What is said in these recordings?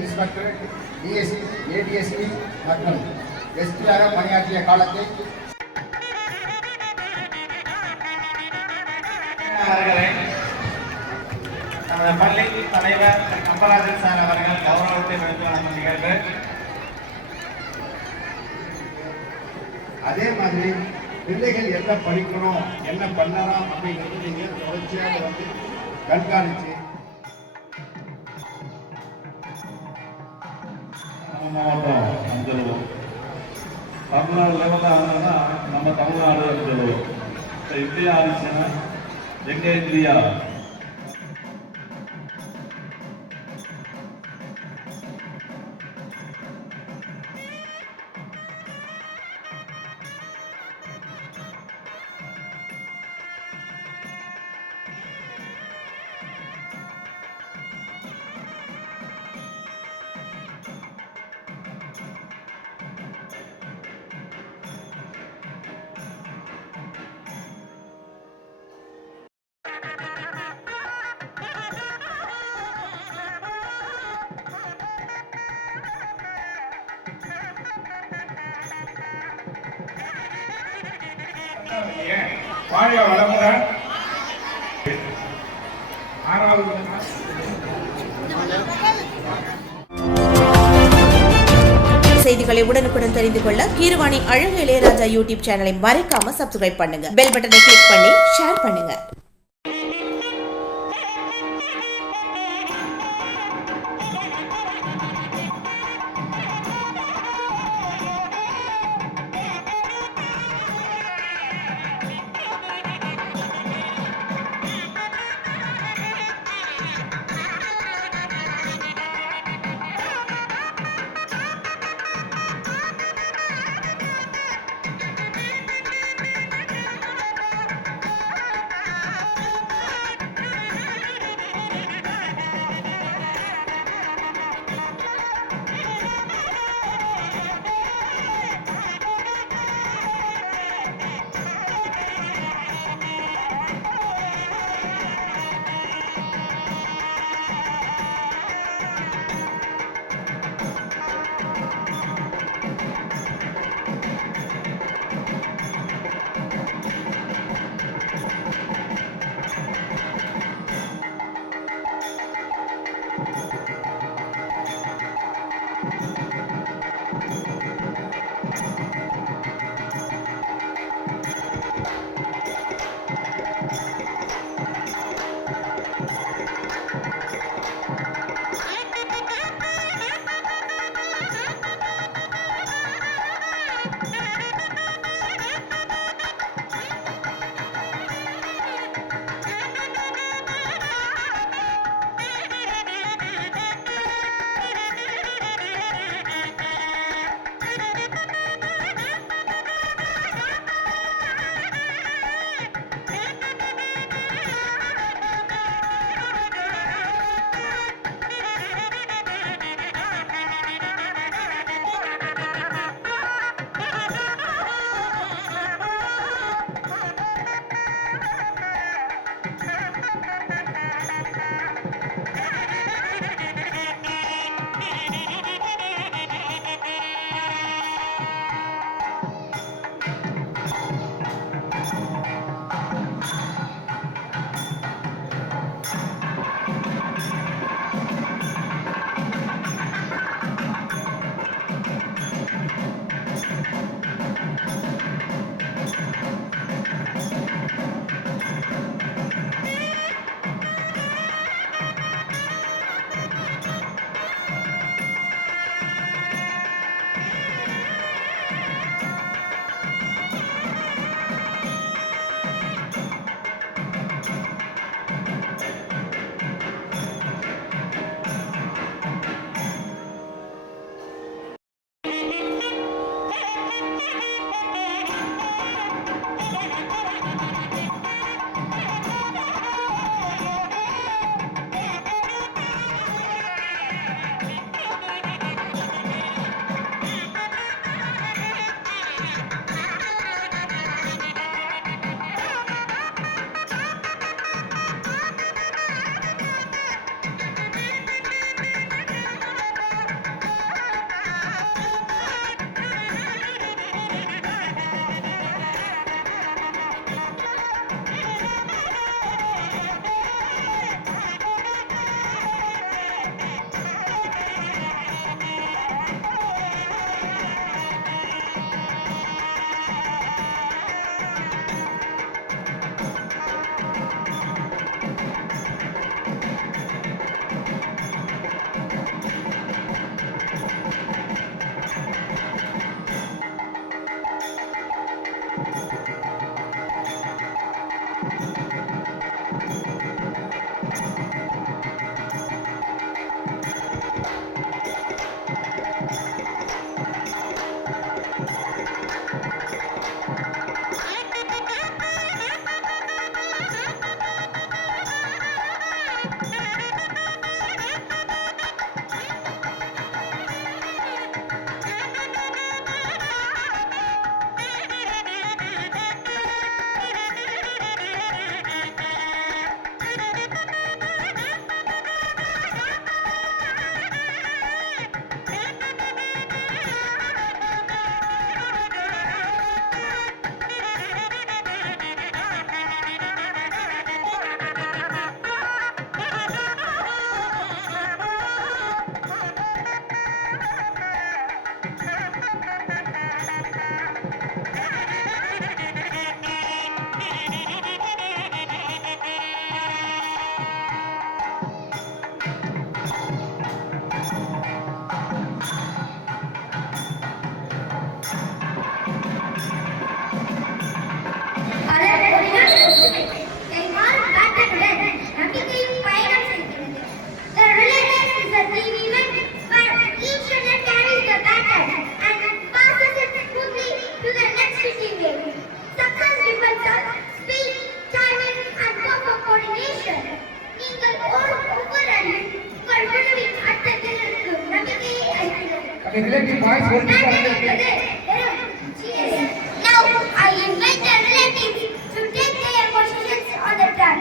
Inspector, DSC, ஏடிஎஸ்சி மற்றும் எஸ்பியாக பணியாற்றிய காலத்தில் அவர்களை நமது பள்ளி தலைவர் கம்பராஜன் சார் அவர்கள் கௌரவத்தை எடுத்து வழங்கும் நிகழ்வு. அதே மாதிரி பிள்ளைகள் என்ன படிக்கணும், என்ன பண்ணலாம் அப்படிங்கிறது நீங்கள் தொடர்ச்சியாக வந்து கண்காணிச்சு மாவட்டம் சொல்லுவோம். தமிழ்நாடு லெவலில் ஆனதுன்னா நம்ம தமிழ்நாடு சொல்லுவோம். இந்தியா ஆடிச்சுன்னா எங்க இந்தியா வாழ்க வளமுடன். ஆறாவது செய்திகளை உடனுக்குடன் தெரிந்து கொள்ள கீரவாணி அழகு இளையராஜா யூடியூப் சேனலை மறக்காம சப்ஸ்கிரைப் பண்ணுங்க. பெல் பட்டனை கிளிக் பண்ணி ஷேர் பண்ணுங்க. relative voice will be Now I invite the relatives to take their positions on the track.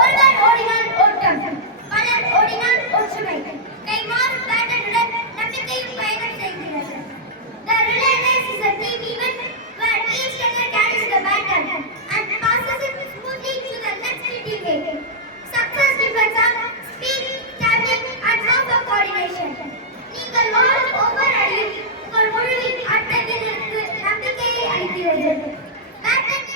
ஒருவர் ஓடினால் ஓட்டம், பலர் ஓடினால் ஒற்றுமை. கைமாறு பேட்டனுடன் நம்பிக்கையும் பயணம் செய்கிறது. The relay race is a team event where each runner carries the baton and passes it smoothly to the next teammate. Success depends on speed, timing and proper coordination. நீங்கள் ஓடும் ஒவ்வொரு அடியும் உங்கள் முழுவின் அடுத்த வீரருக்கு நம்பிக்கையை அளிக்கிறது. Baton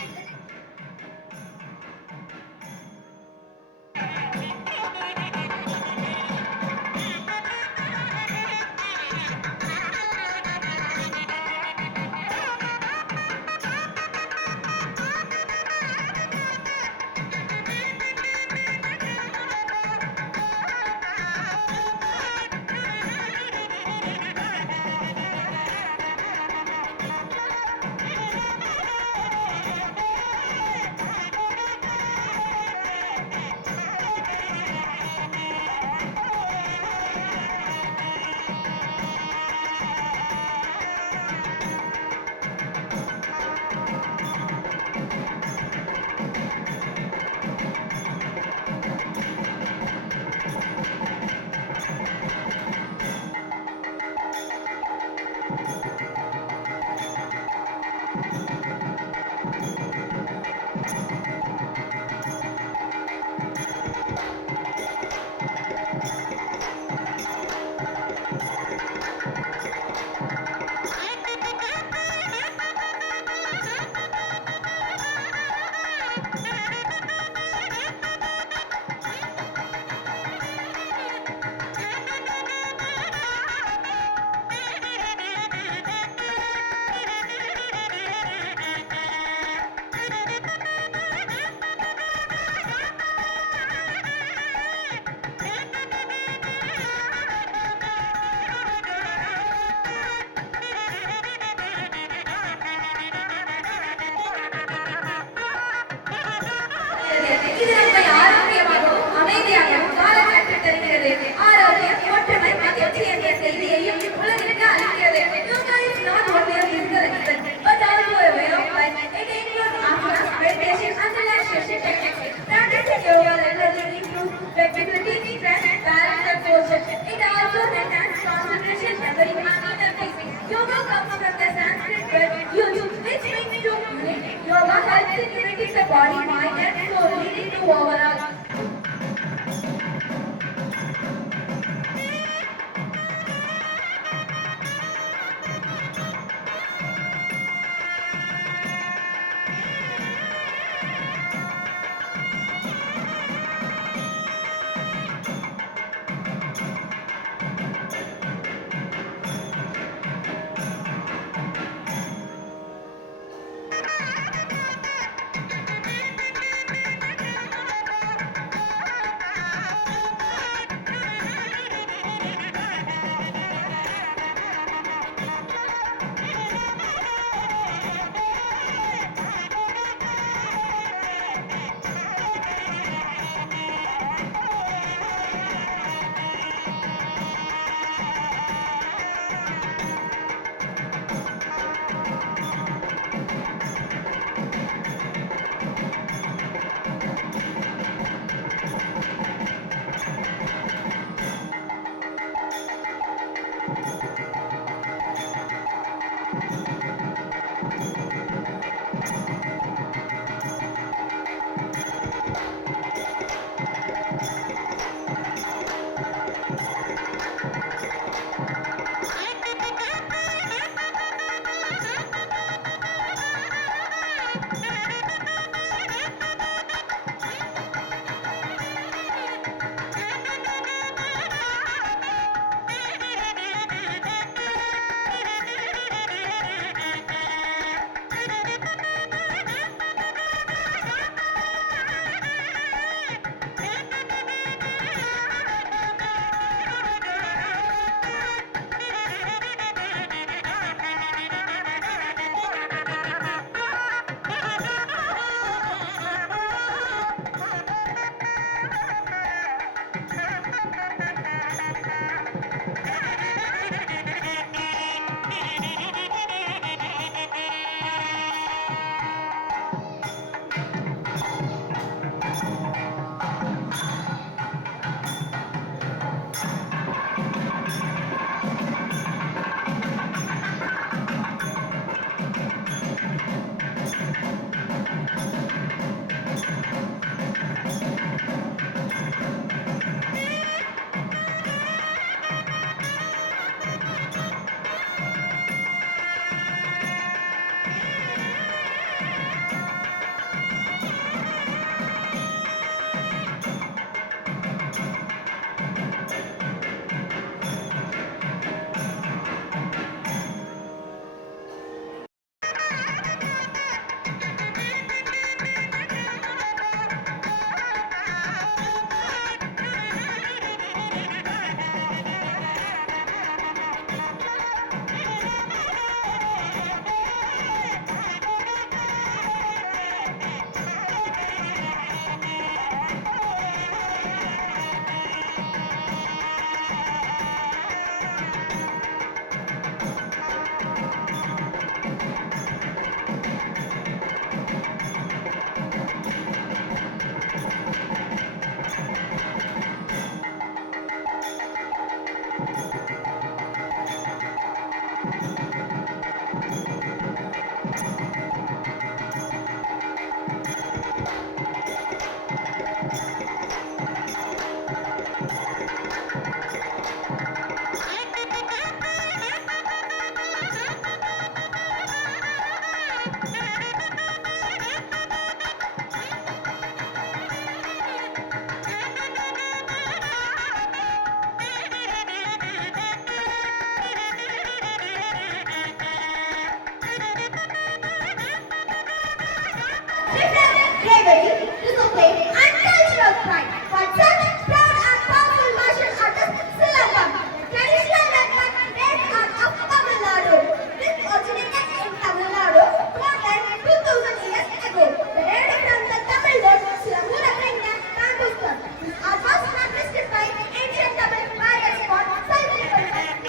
bravery, discipline, and cultural pride. For such proud and powerful martial artist, Silambam, traditional weapon based on Tamil Nadu. This originated in Tamil Nadu more than 2000 years ago. Derived from the Tamil word Silambura Kanya Kambustam. These are first practiced by ancient Tamil warriors for self-defense.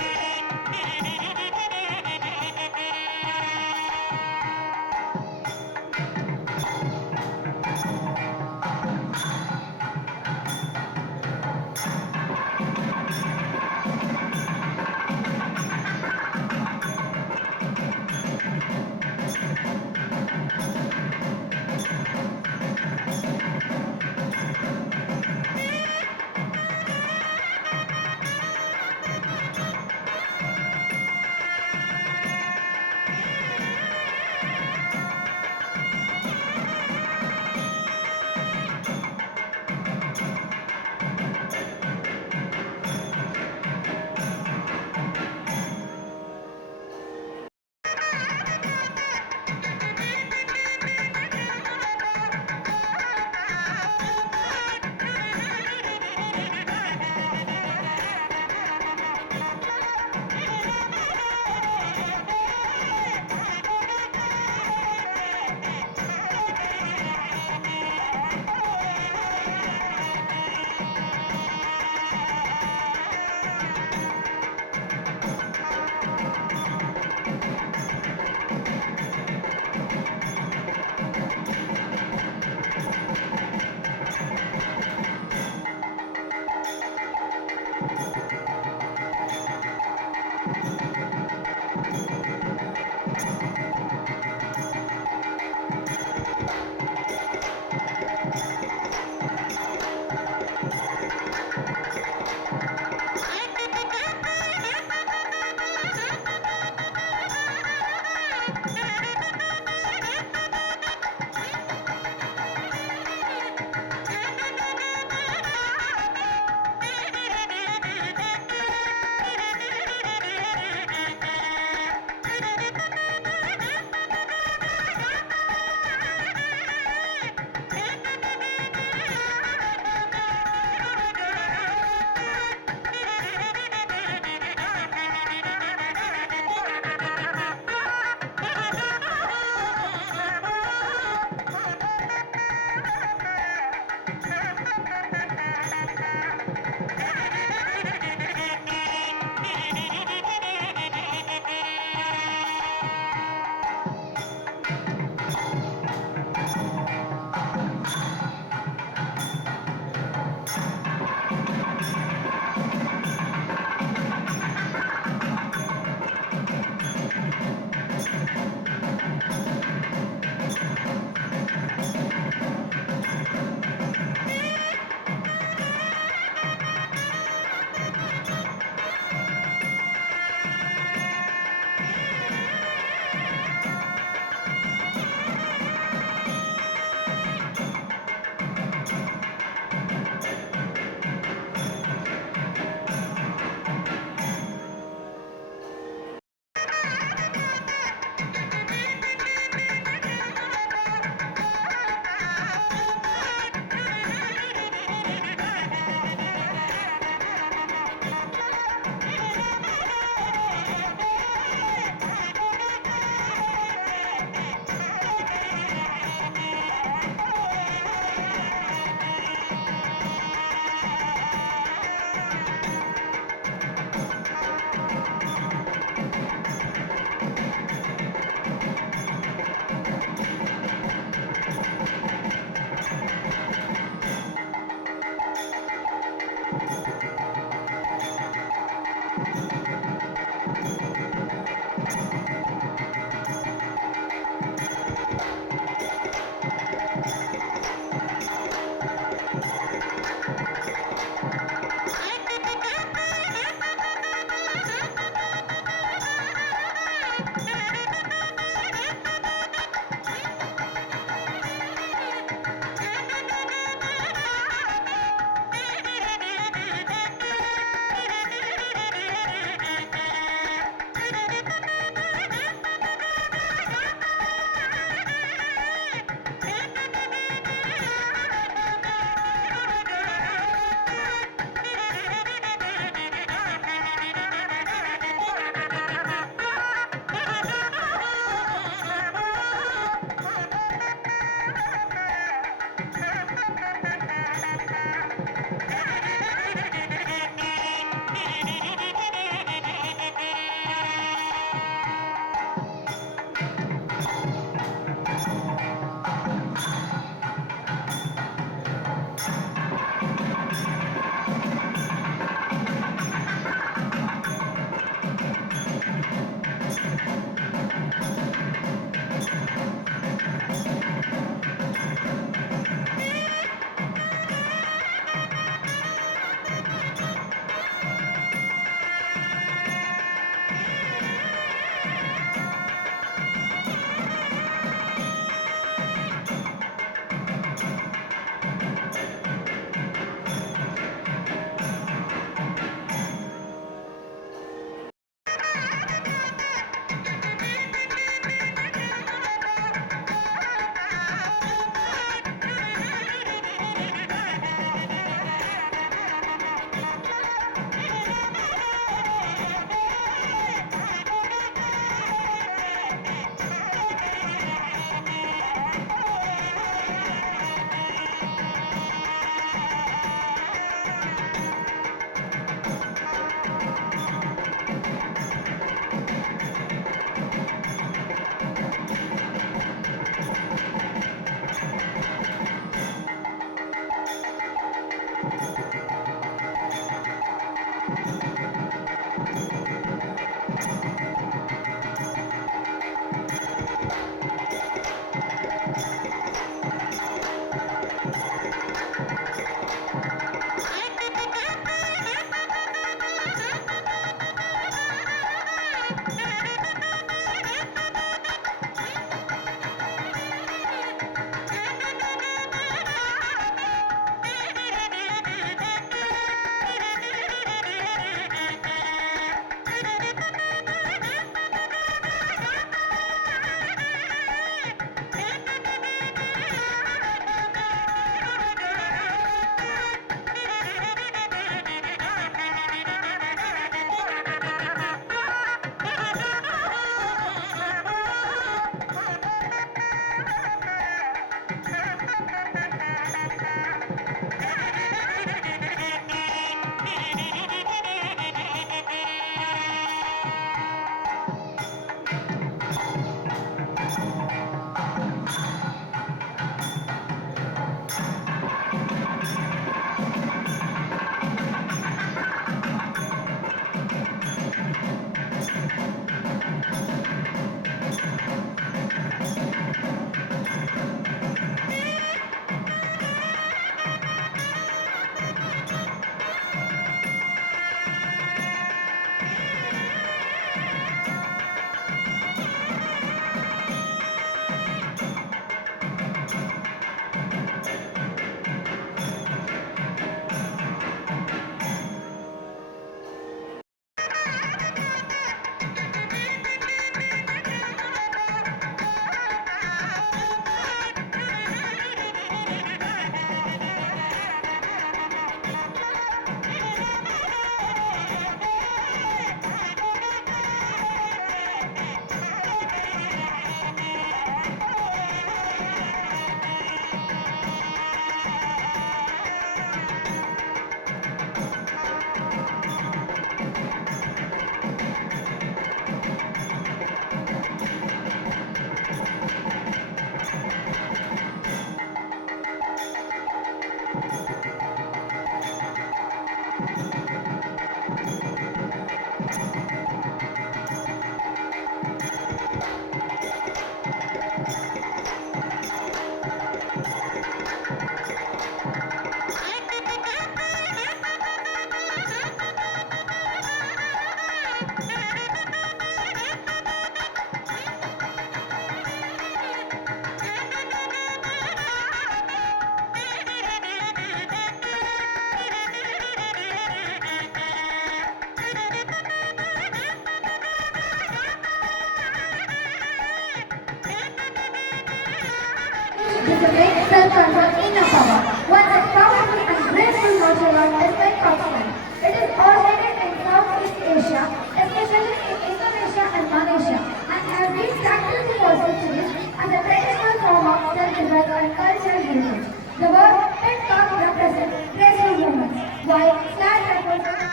discipline, self-control, inner power. One such powerful and graceful martial art is like Kamphan. It is originated in Southeast Asia, especially in Indonesia and Malaysia, and has been practiced for centuries as a traditional form of self-defense and cultural heritage. The word Pencock represents graceful movements, while slash represents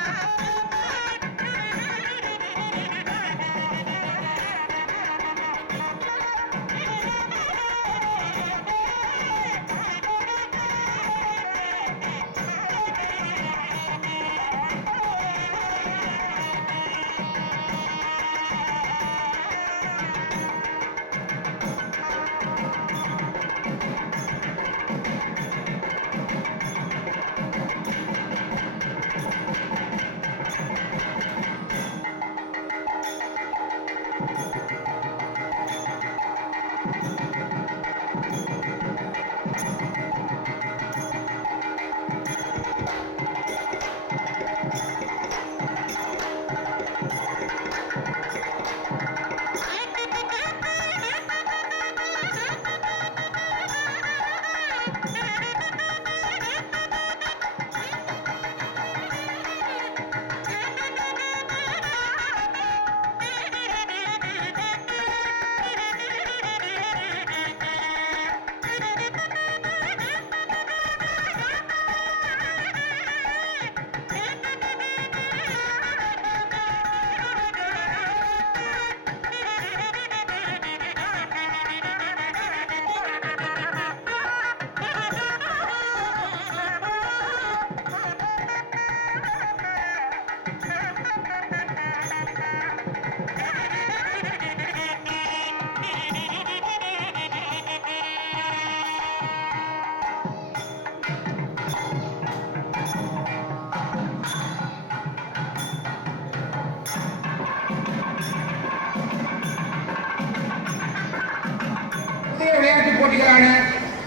புதிய விளையாட்டுப் போட்டிகளான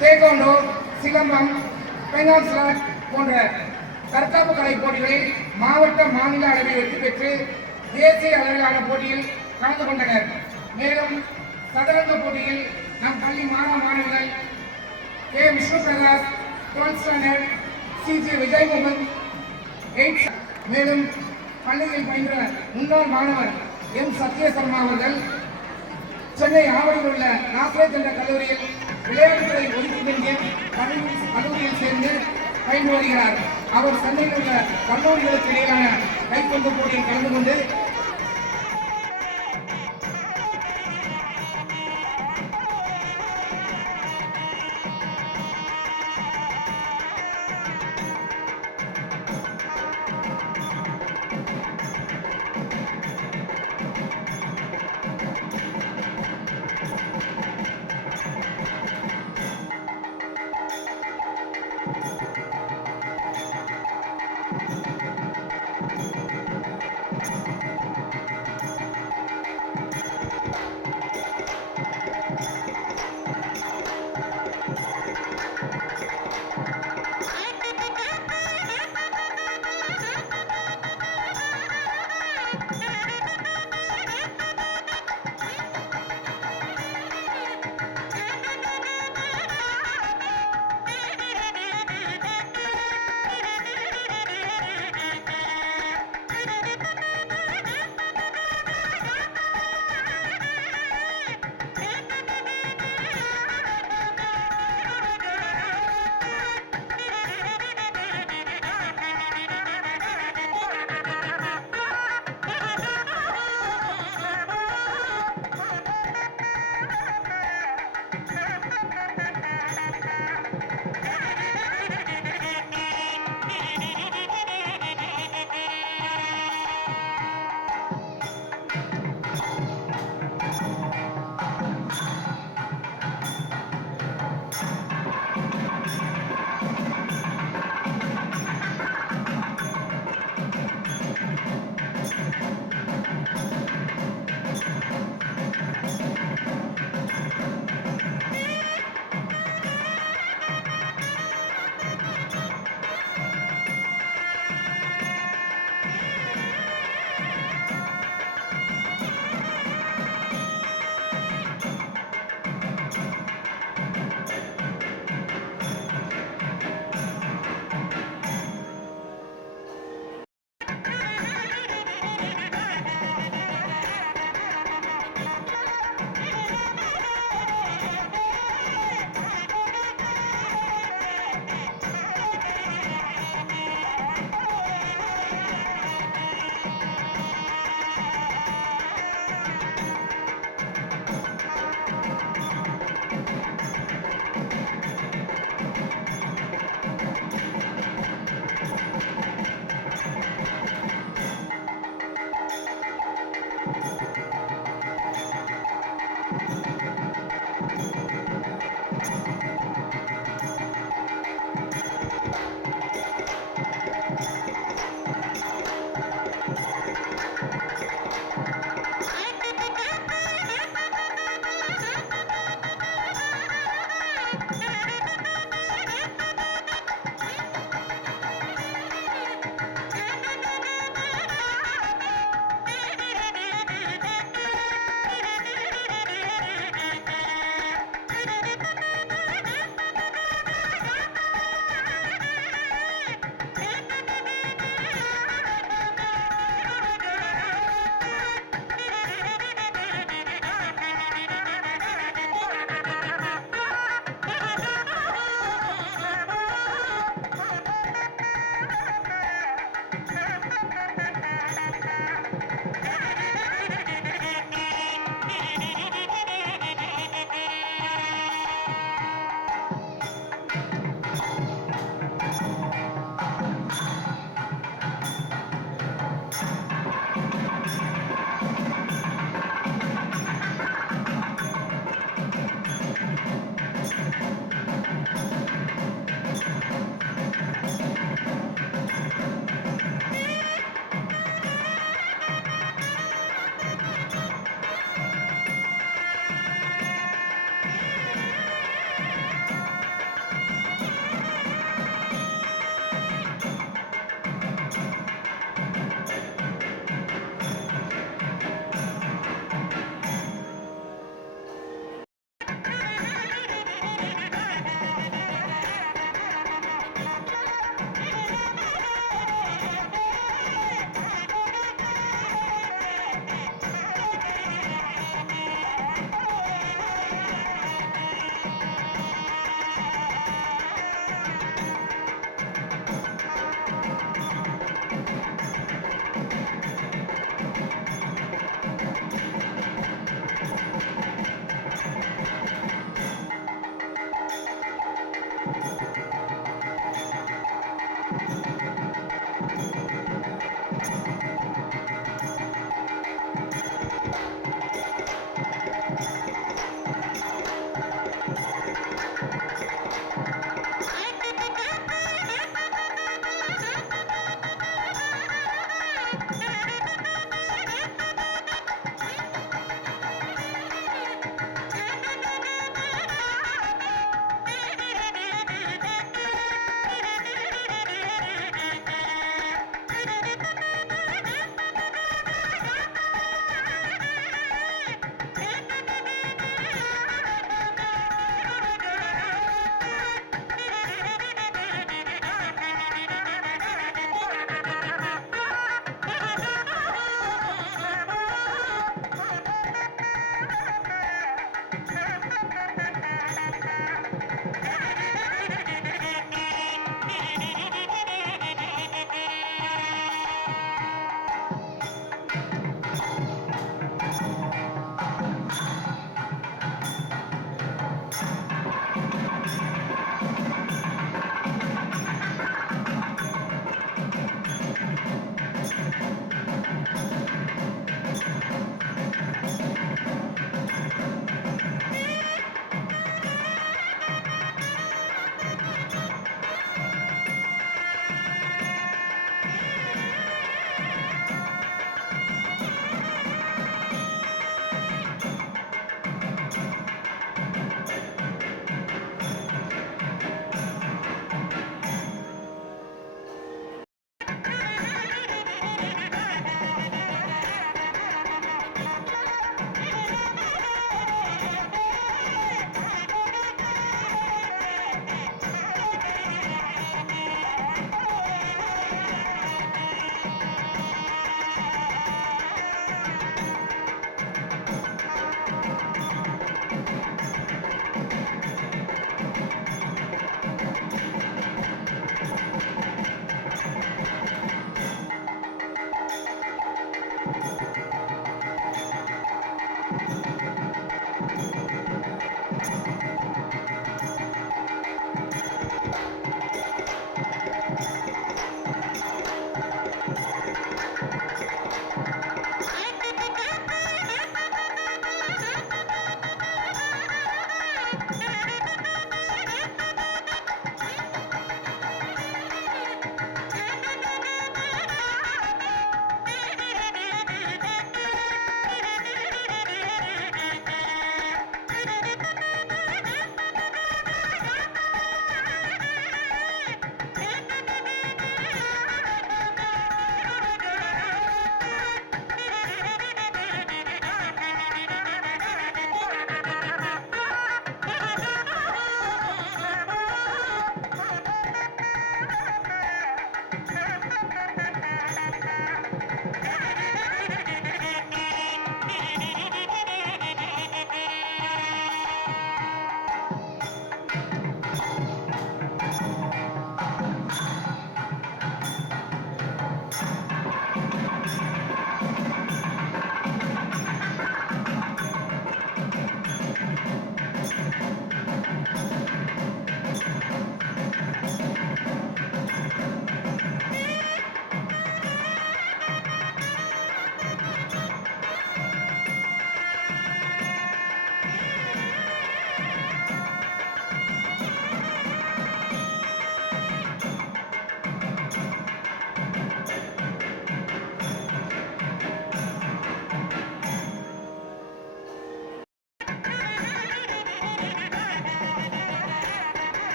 taekwondo, silambam, Bengal slot போன்ற தற்காப்பு கலை போட்டிகளில் மாவட்ட, மாநில அளவில் வெற்றி பெற்று தேசிய அளவிலான போட்டியில் கலந்து கொண்டனர். மேலும் சதுரங்க போட்டியில் நம் பள்ளி மாணவ மாணவிகள் K. Vishnu Prakash 12th standard, CG. Vijay Mohammed 8th, மேலும் பள்ளியில் பயின்ற முன்னாள் மாணவர் எம். சத்யசர்மா அவர்கள் சென்னை ஆவடியில் உள்ள நாசரேத் என்ற கல்லூரியில் விளையாட்டுத்துறை ஒதுக்கீடு கல்லூரியில் சேர்ந்து பயின்று வருகிறார். அவர் சென்னையில் உள்ள கல்லூரிகளுக்கு இடையிலான கைப்பந்து போட்டியில் கலந்து கொண்டு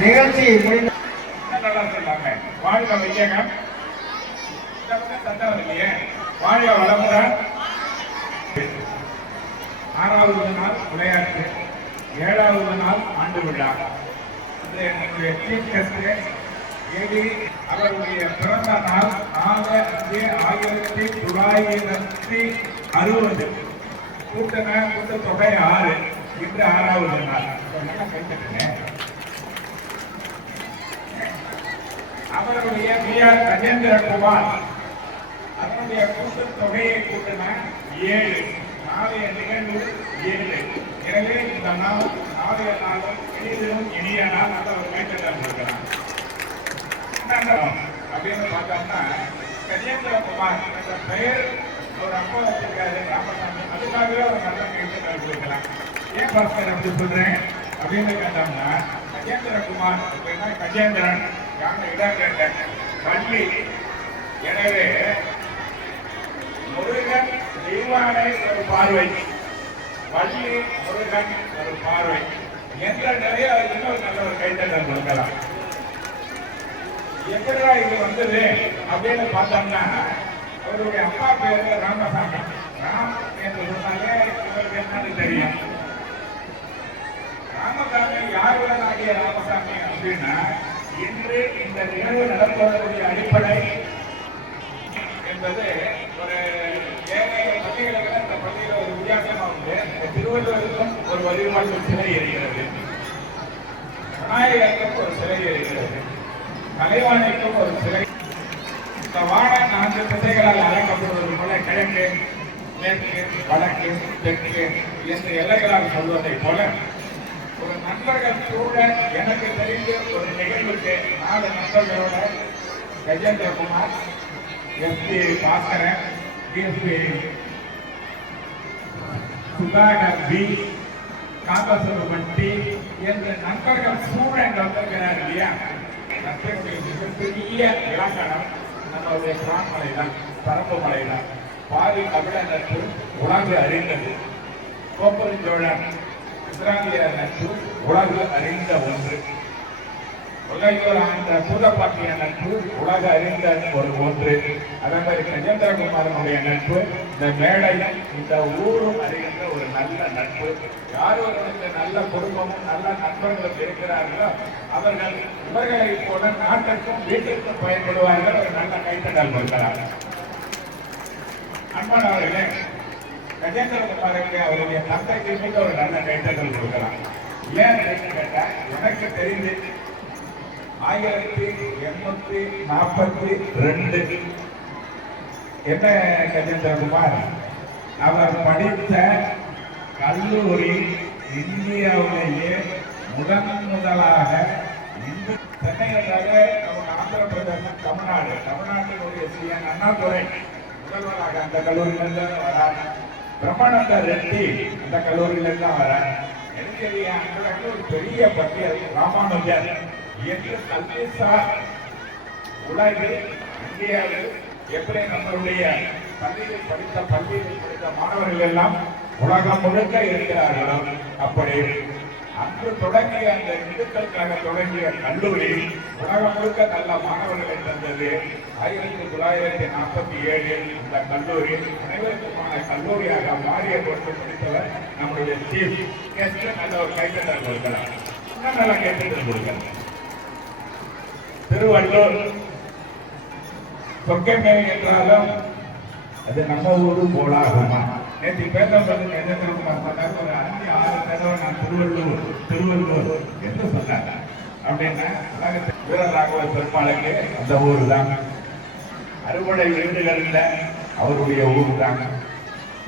நிகழ்ச்சி முடிந்த நல்லா சொல்லாம வாழ்க வையகம் தந்தவர் இல்லையே வாழ்க வளமுடன். 6வது நாள் விளையாட்டு, 7வது நாள் ஆண்டு விழா. என்னுடைய சீஃப் கெஸ்ட் ஏடி அவருடைய பிறந்த நாள் 4/5/1960. கூட்டத்தொகை 6. இன்று 6வது நாள். அவருடைய B.R. கஜேந்திரகுமார் அதனுடைய கூட்டத்தொகையை கூட்டின 7. நாளைய நிகழ்வு 7. எனவே இந்த நாள் நாளைய நாளும் இனிதிலும் இனிய நாள். நல்ல ஒரு மேற்கட்டம் இருக்கிறான். அப்படின்னு பார்த்தோம்னா கஜேந்திரகுமார் என்ற பெயர் அவர் அப்பா வச்சிருக்காரு ராமசாமி, அதுக்காகவே ஒரு நல்ல கைத்தட்டல் கொடுக்கலாம். ஏன் பாஸ்கர் அப்படி சொல்றேன் அப்படின்னு கேட்டோம்னா, கஜேந்திரகுமார் அப்படின்னா கஜேந்திரன் யாருன்னு இடம் கேட்டேன் பள்ளி. எனவே முருகன் தெய்வானை ஒரு பார்வை, பள்ளி முருகன் ஒரு பார்வை என்ற நிலையை இன்னொரு நல்ல ஒரு கைத்தட்டல் கொடுக்கலாம். எப்படா இது வந்தது அப்படின்னு பார்த்தோம்னா, அவருடைய அப்பா பேரு ராமசாமி. ராம் என்று சொன்னாலே இவருக்கு என்னன்னு தெரியும். ராமசாமி யாருடனாகிய ராமசாமி அப்படின்னா, இன்று இந்த நிகழ்வு நடப்பதற்குரிய அடிப்படை என்பது ஒரு ஏனைய பள்ளிகளுக்கு இந்த பள்ளியில் ஒரு வித்தியாசமா உண்டு. திருவள்ளுவருக்கும் ஒரு வழிபாட்டு சிலை இருக்கிறது, விநாயகருக்கும் ஒரு சிலை இருக்கிறது, கலைவாணிக்கும் ஒரு சிலை. இந்த வானம் 4 திசைகளால் அழைக்கப்படுவது போல கிழக்கு, மேற்கு, வடக்கு, தெற்கு என்று எல்லைகளால் சொல்வதை போல ஒரு நண்பர்கள் கூட எனக்கு தெரிந்த ஒரு நிகழ்வுக்கு 4 நண்பர்களோட Gajendrakumar, SP Bhaskaran, DSP Sudhakar P, காங்கசுரமட்டி என்ற நண்பர்கள் சூழல் வந்திருக்கிறார் இல்லையா. நட்புடைய மிகப்பெரிய இலக்கணம் நம்மளுடைய பிரான்மலை தான், பரப்பு மலை தான். பாதி தமிழ நட்பு உலகு அறிந்தது. கோப்பெருஞ்சோழன் இஸ்லாமிய நட்பு உலகு அறிந்த ஒன்று. உலகில் அந்த பூதப்பாட்டிய நட்பு உலக அறிந்த ஒரு ஒன்று. அதே மாதிரி கஜேந்திரகுமாரனுடைய நட்பு இந்த மேடையும் இந்த ஊரும் அறிகின்ற ஒரு நல்ல நட்பு. யார் ஒருவருக்கு நல்ல குடும்பமும் நல்ல நண்பர்களும் இருக்கிறார்களோ அவர்கள் இவர்களை போல நாட்டிற்கும் வீட்டிற்கும் பயன்படுவார்கள். ஒரு நல்ல கைத்தட்டல் கொடுக்கிறார். அன்பானவர்களே, கஜேந்திரகுமாருக்கு அவருடைய தந்தைக்கு மீது ஒரு நல்ல கைத்தட்டல் கொடுக்கலாம். ஏன் கேட்டா, எனக்கு தெரிந்து 1842 என்ன கஜேந்திரகுமார் அவர் படித்த கல்லூரி இந்தியாவிலேயே முதலாக சென்னை என்றாக நம்ம ஆந்திர பிரதேசம், தமிழ்நாட்டினுடைய சிஎன் அண்ணாதுரை முதல்வராக அந்த கல்லூரியிலிருந்து வரார். பிரம்மானந்த ரெட்டி அந்த கல்லூரியிலிருந்து தான் வரார். எனக்கு அங்கே ஒரு பெரிய பட்டியல் ராமானுஜர் என்று கல்விசார் உலகில் இந்தியாவில் எப்படி நம்மளுடைய பள்ளியில் படித்த மாணவர்கள் எல்லாம் உலகம் முழுக்க இருக்கிறார்களோ அப்படி அன்று தொடங்கிய அந்த இந்துக்களுக்காக தொடங்கிய கல்லூரி உலகம் முழுக்க நல்ல மாணவர்களை தந்தது. 1947 இந்த கல்லூரி அனைவருக்குமான கல்லூரியாக மாறிய பொழுது படித்தவர் நம்முடைய சீஃப் கெஸ்ட். நல்ல ஒரு கைத்தட்டல் கொடுக்கிறார். இன்னும் நல்ல கைத்தட்டல் கொடுக்கிறார். திருவள்ளூர் சொர்க்கமேரி என்றாலும் அது நம்ம ஊரு போலாகுமா? நேற்று பேசும்போது கஜேந்திரகுமார் சொன்னார், ஒரு 5-6 தடவை நான் திருவள்ளூர் என்று சொன்னார். அப்படின்னா வீரராகவ பெருமாளுக்கு அந்த ஊர் தான். அறுவடை வீடுகளில் அவருடைய ஊர் தான்.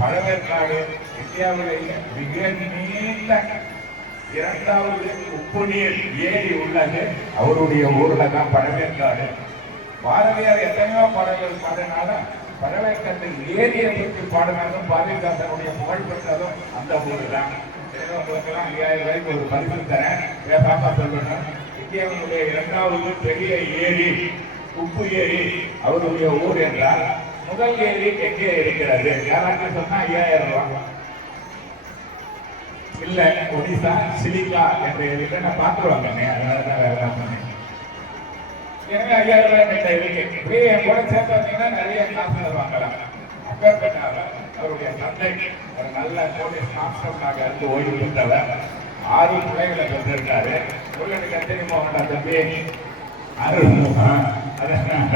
பழவேற்காடு இந்தியாவிலேயே மிக நீண்ட 2வது உப்பு நீர் ஏரி உள்ளது அவருடைய ஊர்ல தான், பழவேற்காடு. பாரதியார் எத்தனையோ பாடல்கள் பாடினாலும் பழவேற்காட்டில் ஏரியை பற்றி பாடினாலும் பாரதிதாசனுடைய புகழ் பெற்றதும் அந்த ஊர் தான். உங்களுக்கெல்லாம் 5000 ரூபாய்க்கு ஒரு பரிசு தரேன், பேசாம சொல்லணும். இந்தியாவினுடைய 2வது பெரிய ஏரி உப்பு ஏரி அவருடைய ஊர் என்றால் முதல் ஏரி எங்கே இருக்கிறது? யாராச்சும் சொன்னா 5000 ரூபாய். இல்ல ஒடிசா சிலிக்கா என்ற ஏரியில நான் பார்த்துருவாங்க. அதனாலதான் வேற சொன்னேன். எனவே 5000 ரூபாய் இருக்கு. இப்படியே என் கூட சேர்த்து வந்தீங்கன்னா நிறைய காசு வாங்கலாம். அப்பேற்பட்ட அவருடைய தந்தை ஒரு நல்ல போலீஸ் கான்ஸ்டபிளாக இருந்து ஓய்வு பெற்றவர். 6 பிள்ளைகளை பெற்றிருக்காரு. உங்களுக்கு தெரியுமா தம்பி அருள்முகம். அதனால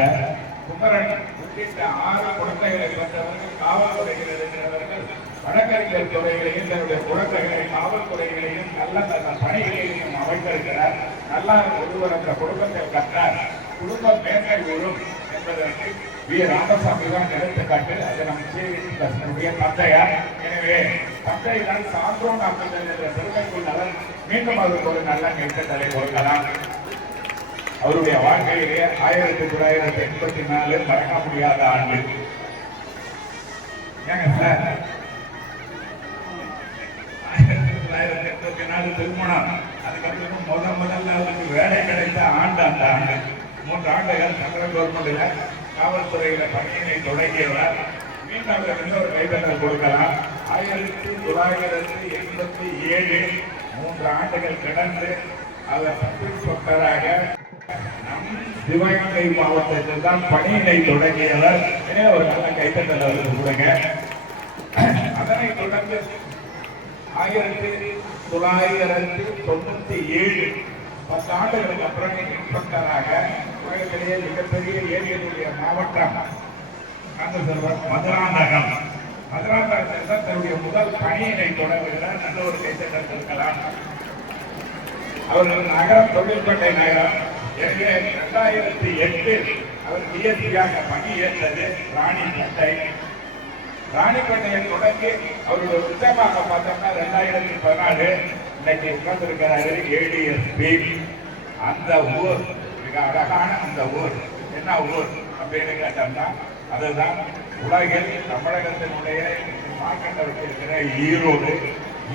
குமரன் உள்ளிட்ட 6 குழந்தைகளை பெற்றவர்கள் காவல்துறையில் இருக்கிறவர்கள் வழக்கறிஞர் துறைகளையும் தன்னுடைய குழந்தைகளை காவல்துறைகளையும் நல்ல நல்ல பணிகளையும் அமைத்திருக்கிறார். நல்லா ஒருவர் அந்த குடும்பத்தை கற்றார். குடும்பம் மேன்மை வரும் என்பதற்கு வி. ராமசாமி தான் எடுத்துக்காட்டு. அது நம் ஸ்ரீகிருஷ்ணனுடைய தந்தையார். எனவே தந்தை தான் சான்றோன் ஆக்குதல் என்ற பெருமைக்குள்ளவர். மீண்டும் அதுக்கு ஒரு நல்ல நிறுத்தத்தை கொடுக்கலாம். அவருடைய வாழ்க்கையிலே 1984 மறக்க முடியாத ஆண்டு. ஏங்க சார் 1984 திருமணம், அதுக்கப்புறம் முதல்ல அவருக்கு வேலை கிடைத்த ஆண்டு அந்த ஆண்டு. 3 ஆண்டுகள் சென்ட்ரல் கவர்மெண்ட்ல காவல்துறையில பணியினை தொடங்கியவர். மீண்டும் அவருக்கு ஒரு கைதட்டல் கொடுக்கலாம். 1987 3 ஆண்டுகள் கடந்து அவர் சப் இன்ஸ்பெக்டராக நம் சிவகங்கை மாவட்டத்தில் தான் பணியினை தொடங்கியவர். ஒரு நல்ல கைத்தட்டல் அவருக்கு கொடுங்க. அதனை தொடர்ந்து 1997 10 ஆண்டுகளுக்கு அப்புறம் இன்ஸ்பெக்டராக உலகத்திலேயே மிகப்பெரிய ஏரியினுடைய மாவட்டம் மதுராந்தகம். மதுராந்தகத்தில் தான் தன்னுடைய முதல் பணியினை தொடங்குகிறார். நல்ல ஒரு கைத்தட்டல் இருக்கலாம். அவர்கள் நகரம் தொழில்பேட்டை நகரம். 2008 அவர் டிஎஸ்பியாக பணியேற்றது ராணிப்பேட்டையில் தொடங்கி அவருடைய உச்சமாக பார்த்தோம்னா 2014 இன்னைக்கு உட்கார்ந்திருக்கிறாரு ஏடிஎஸ்பி. அந்த ஊர் மிக அழகான அந்த ஊர். என்ன ஊர் அப்படின்னு கேட்டோம்னா அதுதான் உலகில் தமிழகத்தினுடைய மார்க்கெட்டில் இருக்கிற ஈரோடு.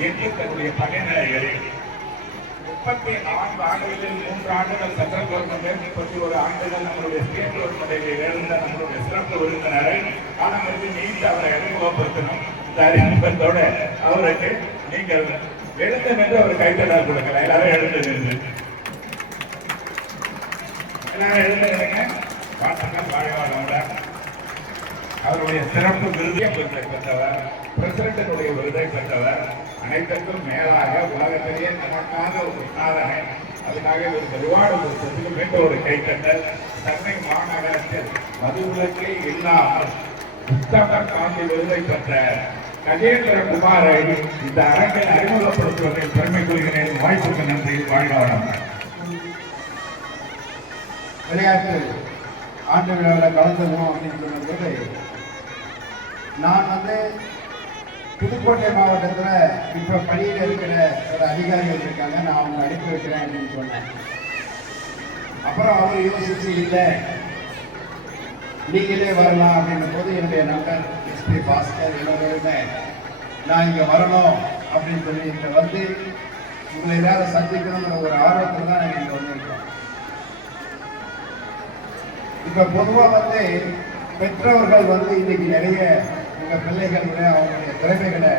என்று தன்னுடைய பணிநிலைகளில் 34 ஆண்டுகளில் 3 ஆண்டுகள் சென்ட்ரல் கவர்மெண்ட், 31 ஆண்டுகள் நம்மளுடைய ஸ்டேட் கவர்மெண்டில் இருந்த நம்மளுடைய சிறப்பு விருந்தினரை காலங்களுக்கு நீண்ட அவரை அறிமுகப்படுத்தணும். இந்த அறிமுகத்தோட அவருக்கு நீங்கள் எழுந்து நின்று ஒரு கைத்தட்டல் கொடுக்கலாம். எல்லாரும் எழுந்து நின்று வாழ்த்துக்கள். வாழ்வாளோட அவருடைய சிறப்பு விருதை பெற்றவர், பிரசிடண்டினுடைய விருதை பெற்றவர். அனைத்துக்கும் மேலாக உலகத்திலேயே நமக்காக ஒரு சாதனை. அதுக்காக ஒரு ரிவார்டு கொடுத்ததுக்கு மீண்டும் ஒரு கைத்தட்டல். சென்னை மாநகரத்தில் மதுவிலக்கே இல்லாமல் உத்தம காந்தி விருதை பெற்ற கஜேந்திர குமாரை இந்த அரங்கில் அறிமுகப்படுத்துவதில் பெருமை கொள்கிறேன். வாய்ப்புக்கு நன்றி. வாழ்க வளமுடன். விளையாட்டு ஆண்டு விழாவில் கலந்துக்கணும் அப்படின்னு சொன்னபோது நான் புதுக்கோட்டை மாவட்டத்தில் இப்போ பணியில் இருக்கிற ஒரு அதிகாரிகள் இருக்காங்க, நான் அவங்க அனுப்பி வைக்கிறேன் அப்படின்னு சொன்னேன். அப்புறம் அவர் யோசிச்சு இல்லை நீங்களே வரலாம் அப்படின்னும் போது என்னுடைய நண்பர் எஸ்பி பாஸ்கர் எல்லோருமே நான் இங்கே வரணும் அப்படின்னு சொல்லி இங்கே வந்து உங்களை எல்லாரும் சந்திக்கணுங்கிற ஒரு ஆர்வத்தில் தான் நாங்கள் இங்கே வந்திருக்கோம். இப்போ பொதுவாக பெற்றவர்கள் இன்னைக்கு நிறைய உங்கள் பிள்ளைகளுடைய அவங்களுடைய திறமைகளை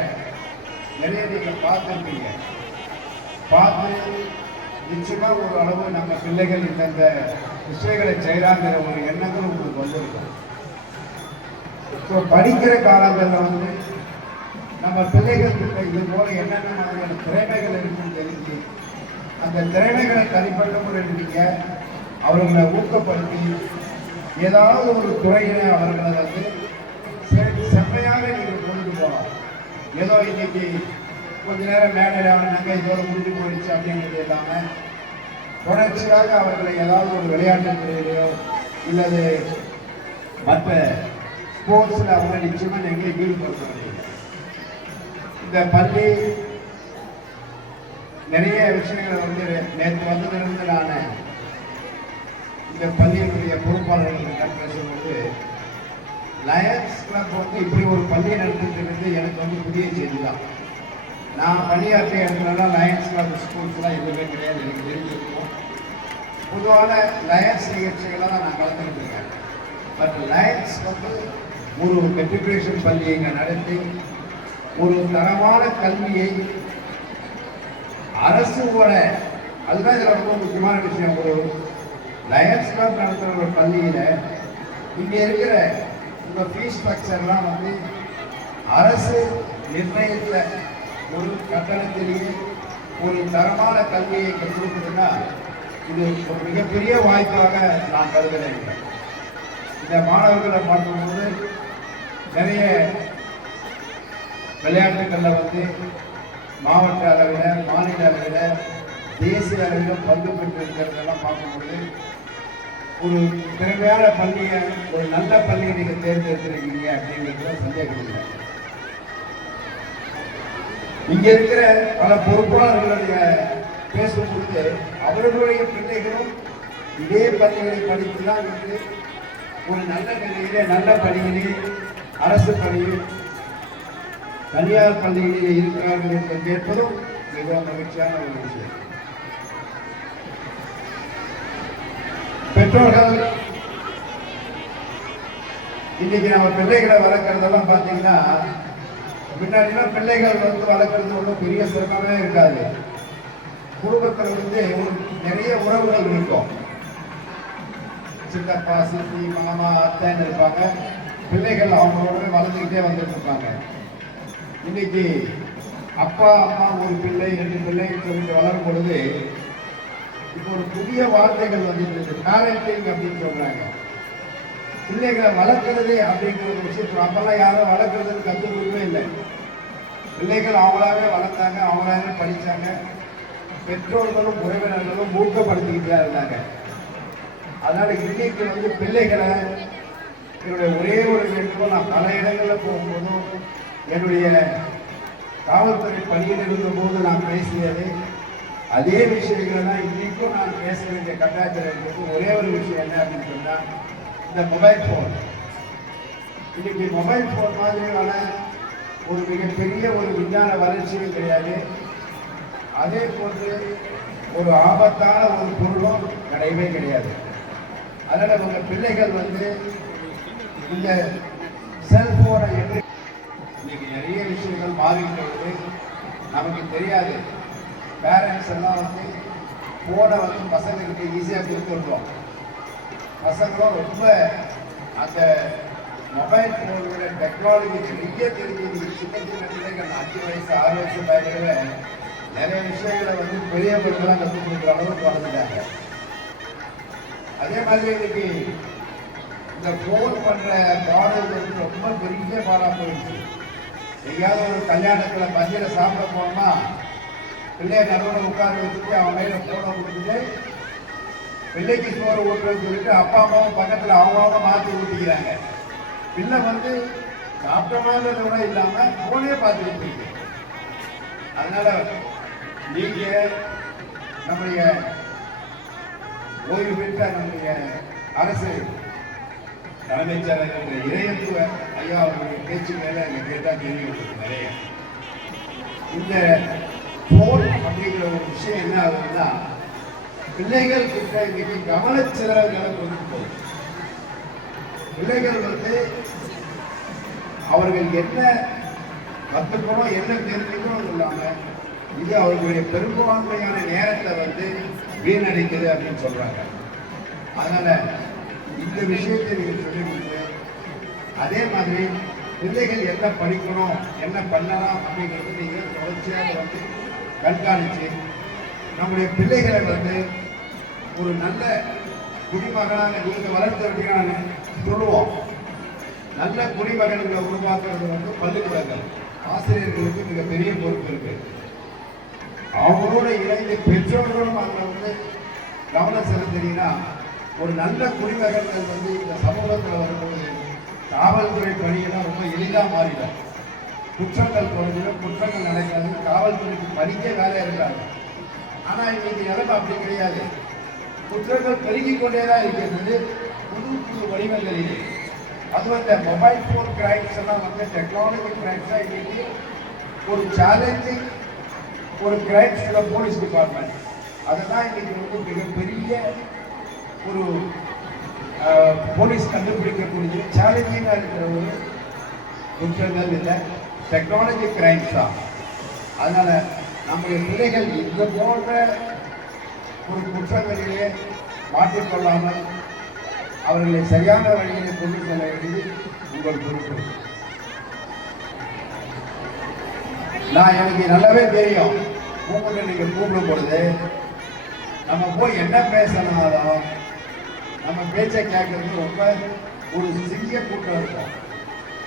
நிறைய நீங்கள் பார்த்துருப்பீங்க. பார்த்து நிச்சயமாக ஒரு அளவு நம்ம பிள்ளைகள் இந்த விஷயங்களை செய்யலாங்கிற ஒரு எண்ணங்கள் உங்களுக்கு வந்திருக்கும். ஸோ படிக்கிற காலங்களில் நம்ம பிள்ளைகள் கிட்ட இது போல என்னென்ன மாதிரியான திறமைகள் இருக்குன்னு தெரிஞ்சு அந்த திறமைகளை தனிப்பட்ட முறையில் நீங்கள் அவர்களை ஊக்கப்படுத்தி ஏதாவது ஒரு துறையில அவர்களை செம்மையாக நீங்கள் கொண்டு போகலாம். ஏதோ இன்னைக்கு கொஞ்ச நேரம் மேடையில் நாங்கள் இதோட முடிஞ்சு போயிடுச்சு அப்படிங்கிறது இல்லாமல் தொடர்ச்சியாக அவர்களை ஏதாவது ஒரு விளையாட்டு துறையிலையோ இல்லது மற்ற ஸ்போர்ட்ஸில் அவங்க நிச்சயமாக எங்களுக்கு ஈடுபடுத்த முடியும். இந்த பள்ளி நிறைய விஷயங்களை நேற்று வந்ததிலிருந்து நான் இந்த பள்ளியினுடைய பொறுப்பாளர்கள் பேசும்போது லயன்ஸ் கிளப் இப்படி ஒரு பள்ளியை நடத்திட்டு எனக்கு புதிய செய்தி தான். நான் பணியாற்றிய இடத்துலலாம் லயன்ஸ் கிளப் ஸ்கூல்ஸ்லாம் எதுவுமே கிடையாது, எனக்கு தெரிஞ்சிருக்கும். பொதுவான லயன்ஸ் நிகழ்ச்சிகள்லாம் தான் நான் கலந்துக்கிட்டு இருக்கேன். பட் லயன்ஸ் ஒரு மெட்ரிகுலேஷன் பள்ளியை இங்கே நடத்தி ஒரு தரமான கல்வியை அரசோட, அதுதான் இதில் ரொம்ப முக்கியமான விஷயம். ஒரு லயன்ஸ் கிளப் நடத்துகிற ஒரு பள்ளியில் இங்கே இருக்கிற இந்த ஃபீஸ் ஸ்ட்ரக்சர்லாம் அரசு நிர்ணயித்த ஒரு கட்டணத்திலேயே ஒரு தரமான கல்வியை இங்கே கொடுக்குதுன்னா இது ஒரு மிகப்பெரிய வாய்ப்பாக நான் கருதுகிறேன். இந்த மாணவர்களை பார்க்கும்போது நிறைய விளையாட்டுகளில் மாவட்ட அளவில், மாநில அளவில், தேசிய அளவில் பங்கு பெற்று இருக்கிறதெல்லாம் பார்க்கும்போது ஒரு திறமையான பள்ளியை, ஒரு நல்ல பள்ளியை நீங்கள் தேர்ந்தெடுத்திருக்கீங்க அப்படிங்கிறதுல சந்தேகம் இல்லை. இங்க இருக்கிற பல பொறுப்பாளர்களுடைய பேசும்போது அவர்களுடைய பிள்ளைகளும் இதே பள்ளிகளை படித்து தான் வந்து ஒரு நல்ல நிலையிலே நல்ல பணியிலே அரசு பணியில் தனியார் பள்ளிகளிலே இருக்கிறார்கள் என்று கேட்பதும் மிகவும் மகிழ்ச்சியான ஒரு விஷயம். பெற்றோர்கள் இன்னைக்கு நம்ம பிள்ளைகளை வளர்க்கறதெல்லாம் பார்த்தீங்கன்னா, முன்னாடிலாம் பிள்ளைகள் வந்து வளர்க்கறது ஒன்றும் பெரிய சிரமமே இருக்காது. குடும்பத்தில் வந்து நிறைய உறவுகள் இருக்கும். சித்தப்பா, சித்தி, மாமா, அத்தைன்னு இருப்பாங்க. பிள்ளைகள் அவங்களோட வளர்ந்துக்கிட்டே வந்துட்டு இருப்பாங்க. இன்னைக்கு அப்பா அம்மா ஒரு பிள்ளை 2 பிள்ளைன்னு சொல்லிட்டு வளரும் பொழுது இப்போ ஒரு புதிய வார்த்தைகள் வந்துட்டு பேரண்டிங் அப்படின்னு சொல்றாங்க. பிள்ளைகளை வளர்க்கறது அப்படிங்கிற ஒரு விஷயத்துல அப்பெல்லாம் யாரும் வளர்க்கறதுன்னு கற்றுக் கொடுக்கவே இல்லை. பிள்ளைகள் அவங்களாவே வளர்த்தாங்க, அவங்களாவே படித்தாங்க. பெற்றோர்களும் உறவினர்களும் ஊக்கப்படுத்திக்கிட்டே இருந்தாங்க. அதனால இன்னைக்கு வந்து பிள்ளைகளை என்னுடைய ஒரே ஒரு வேண்டுகோள், நான் பல இடங்களில் போகும்போதும் என்னுடைய காவல்துறை பணியில் இருந்தபோது நான் பேசியது அதே விஷயங்களை தான் இன்னைக்கும் நான் பேச வேண்டிய கட்டாயத்தில் இருக்கிறது. ஒரே ஒரு விஷயம் என்ன அப்படின்னு சொன்னால், இந்த மொபைல் ஃபோன். இன்னைக்கு மொபைல் ஃபோன் மாதிரியான ஒரு மிகப்பெரிய ஒரு விஞ்ஞான வளர்ச்சியும் கிடையாது. அதே போன்று ஒரு ஆபத்தான ஒரு பொருளும் கிடையவே கிடையாது. அதனால் உங்கள் பிள்ளைகள் வந்து இந்த செல்போனை எப்படி இன்னைக்கு நிறைய விஷயங்கள் மாறிவிட்டது நமக்கு தெரியாது. பேரண்ட்ஸ் எல்லாம் வந்து ஃபோனை வந்து பசங்களுக்கு ஈஸியாக கொடுத்துருக்கோம். பசங்களும் ரொம்ப அந்த மொபைல் ஃபோனோட டெக்னாலஜி நிறைய தெரிஞ்சு சின்ன சின்ன பிள்ளைகள் 5 வயசு 6 வயசு பையன்களை நிறைய விஷயங்களை வந்து பெரியவர்கள்லாம் கற்றுக் கொடுக்குற அளவுக்கு வளர்ந்துட்டாங்க. அதே மாதிரி இன்னைக்கு இந்த ஃபோன் பண்ணுற மாடல் வந்து ரொம்ப பெரிய பாடாக போயிடுச்சு. எங்கேயாவது ஒரு கல்யாணத்தில் மஞ்சளை சாப்பிட போனோம்னா பிள்ளைய நடுவில் உட்கார வச்சுட்டு அவன் மேலே ஃபோனை கொடுத்துட்டு பிள்ளைக்கு சோறு ஊட்டுறது சொல்லிட்டு அப்பா அம்மாவும் பக்கத்தில் அவங்க மாற்றி ஊட்டிக்கிறாங்க. பிள்ளை வந்து சாப்பிட்ட மாதிரி கூட இல்லாமல் ஃபோனே பார்த்துக்கிட்டு இருக்கு. அதனால நீங்கள் நம்முடைய ஓய்வு பெற்ற நம்முடைய அரசு தலைமைச் செயலர் இறையன்பு ஐயா அவருடைய பேச்சு மேலே எங்கள் கேட்டால் தெரியும் நிறைய. இந்த போன் அப்படிங்கிற ஒரு விஷயம் என்ன ஆகுதுன்னா, பிள்ளைகள் கிட்ட இன்னைக்கு கவனச்சிதறல்களை கொண்டு போகுது. பிள்ளைகள் வந்து அவர்கள் என்ன கற்றுக்கணும் என்ன தெரிஞ்சுக்கணும் இல்லாமல் இது அவர்களுடைய பெரும்பான்மையான நேரத்தை வந்து வீணடிக்குது அப்படின்னு சொல்றாங்க. அதனால இந்த விஷயத்தை நீங்கள் சொல்லிவிட்டு அதே மாதிரி பிள்ளைகள் என்ன படிக்கணும் என்ன பண்ணலாம் அப்படிங்கிறது நீங்கள் தொடர்ச்சியாக வந்து கண்காணித்து நம்முடைய பிள்ளைகளை வந்து ஒரு நல்ல குடிமகனாக நீங்கள் வளர்த்து விட்டீங்கன்னு சொல்லுவோம். நல்ல குடிமகன்களை உருவாக்குறது வந்து பள்ளிக்கூடங்கள் ஆசிரியர்களுக்கு மிகப்பெரிய பொறுப்பு இருக்கு. அவங்களோட இணைந்து பெற்றோர்களும் அவங்க வந்து கவனம் செலுத்தினீங்கன்னா ஒரு நல்ல குடிமகன்கள் வந்து இந்த சமூகத்தில் வரும்போது காவல்துறை பணியெல்லாம் ரொம்ப எளிதாக மாறிடும். குற்றங்கள் குறைஞ்சிடும், குற்றங்கள் நடக்காது, காவல்துறைக்கு படிக்க வேலை இருக்காது. ஆனால் இன்னைக்கு நிலைமை அப்படி கிடையாது. குற்றங்கள் பெருகிக் கொண்டே தான் இருக்கிறது புது புது வடிவங்களிலே. அதுவும் இந்த மொபைல் ஃபோன் கிரைம்ஸ் எல்லாம் வந்து டெக்னாலஜி கிரைம்ஸாக இன்னைக்கு ஒரு சேலஞ்சிங் ஒரு கிரைம்ஸ் போலீஸ் டிபார்ட்மெண்ட். அதுதான் இன்னைக்கு வந்து மிகப்பெரிய ஒரு போலீஸ் கண்டுபிடிக்கக்கூடிய சேலஞ்சிங்காக இருக்கிற ஒரு குற்றங்கள் இல்லை, டெக்னாலஜி கிரைம்ஸ் தான். அதனால் நம்முடைய பிள்ளைகள் இந்த போன்ற ஒரு குற்றங்களிலே மாற்றிக்கொள்ளாமல் அவர்களை சரியான வழியிலே கொண்டு செல்ல வேண்டியது உங்கள் பொறுப்பு. நான் எனக்கு நல்லாவே தெரியும், கூப்பிட்டு நீங்கள் கூப்பிடும் பொழுது நம்ம போய் என்ன பேசினாலும் நம்ம பேச்சை கேட்கறது ரொம்ப ஒரு சிறிய கூட்டம் இருக்கும்.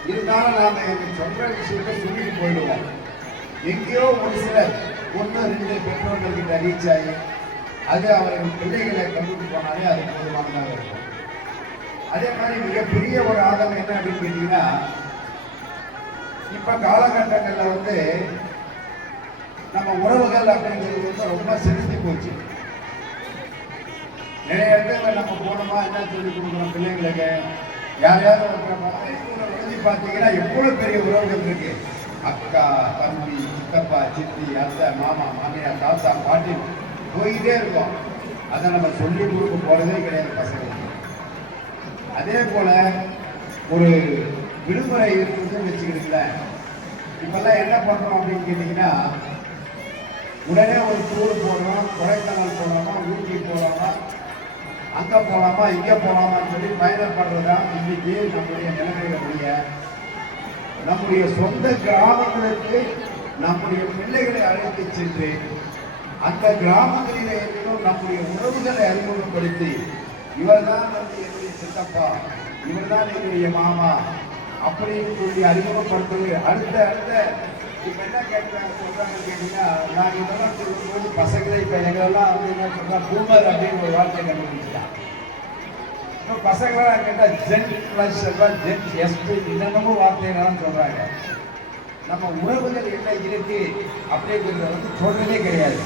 இருந்தாலும் நாம் எனக்கு சொல்கிற விஷயத்தை சொல்லிட்டு போயிடுவோம். எங்கேயோ ஒரு சிலர் 1-2 பெற்றோர்கள்கிட்ட ரீச் ஆகி அது அவர்கள் பிள்ளைகளை கொண்டுட்டு போனாலே அது போதுமானதாக இருக்கும். அதே மாதிரி மிகப்பெரிய ஒரு ஆதங்கம் என்ன அப்படின்னு கேட்டீங்கன்னா, இப்போ காலகட்டங்களில் வந்து நம்ம உறவுகள் அப்படிங்கிறது வந்து ரொம்ப செலுத்தி போச்சு. நிறைய இடத்துல நம்ம போனோமா என்ன சொல்லி கொடுக்குறோம் பிள்ளைங்களுக்கு, யாரையாவது எழுதி பார்த்தீங்கன்னா எவ்வளோ பெரிய உறவுகள் இருக்கு. அக்கா, தம்பி, சித்தப்பா, சித்தி, அத்தை, மாமா, மாமியார், தாத்தா, பாட்டி போயிட்டே இருக்கோம். அதை நம்ம சொல்லி கொடுக்க போறதே கிடையாது பசங்களுக்கு. அதே போல ஒரு விடுமுறை இருக்குதுன்னு வச்சுக்கிறீங்களேன். இப்பெல்லாம் என்ன பண்றோம் அப்படின்னு கேட்டீங்கன்னா, உடனே ஒரு டூர் போடுறோம், கொடைக்கானல் போகலாமா, ஊட்டி போகலாமா, அங்கே போகலாமா, இங்கே போகலாமான்னு சொல்லி பயணம் பண்ணுறதுதான் இன்னைக்கு நம்முடைய நிலைமைகளுடைய. நம்முடைய சொந்த கிராமங்களுக்கு நம்முடைய பிள்ளைகளை அழைத்து சென்று அந்த கிராமங்களிலே இருந்தும் நம்முடைய உறவுகளை அறிமுகப்படுத்தி, இவர் தான் வந்து என்னுடைய சித்தப்பா, இவர் தான் என்னுடைய மாமா அப்படின்னு சொல்லி அறிமுகப்படுத்துவது. அடுத்த இப்ப என்ன கேட்கிறாங்க சொல்றாங்கன்னு கேட்டீங்கன்னா, நான் இதெல்லாம் சொல்லும்போது பசங்களை இப்ப எங்களெல்லாம் வந்து என்ன சொல்றா, பூமர் அப்படின்னு ஒரு வார்த்தையை கண்டுபிடிச்சிட்டான். இப்போ பசங்களெல்லாம் கேட்டா ஜென் பிளஸ் ஜென் எஸ்ட் இன்னமும் வார்த்தைகள்லாம் சொல்றாங்க. நம்ம உறவுகள் என்ன இருக்கு அப்படிங்கிறத வந்து சொல்றதே கிடையாது.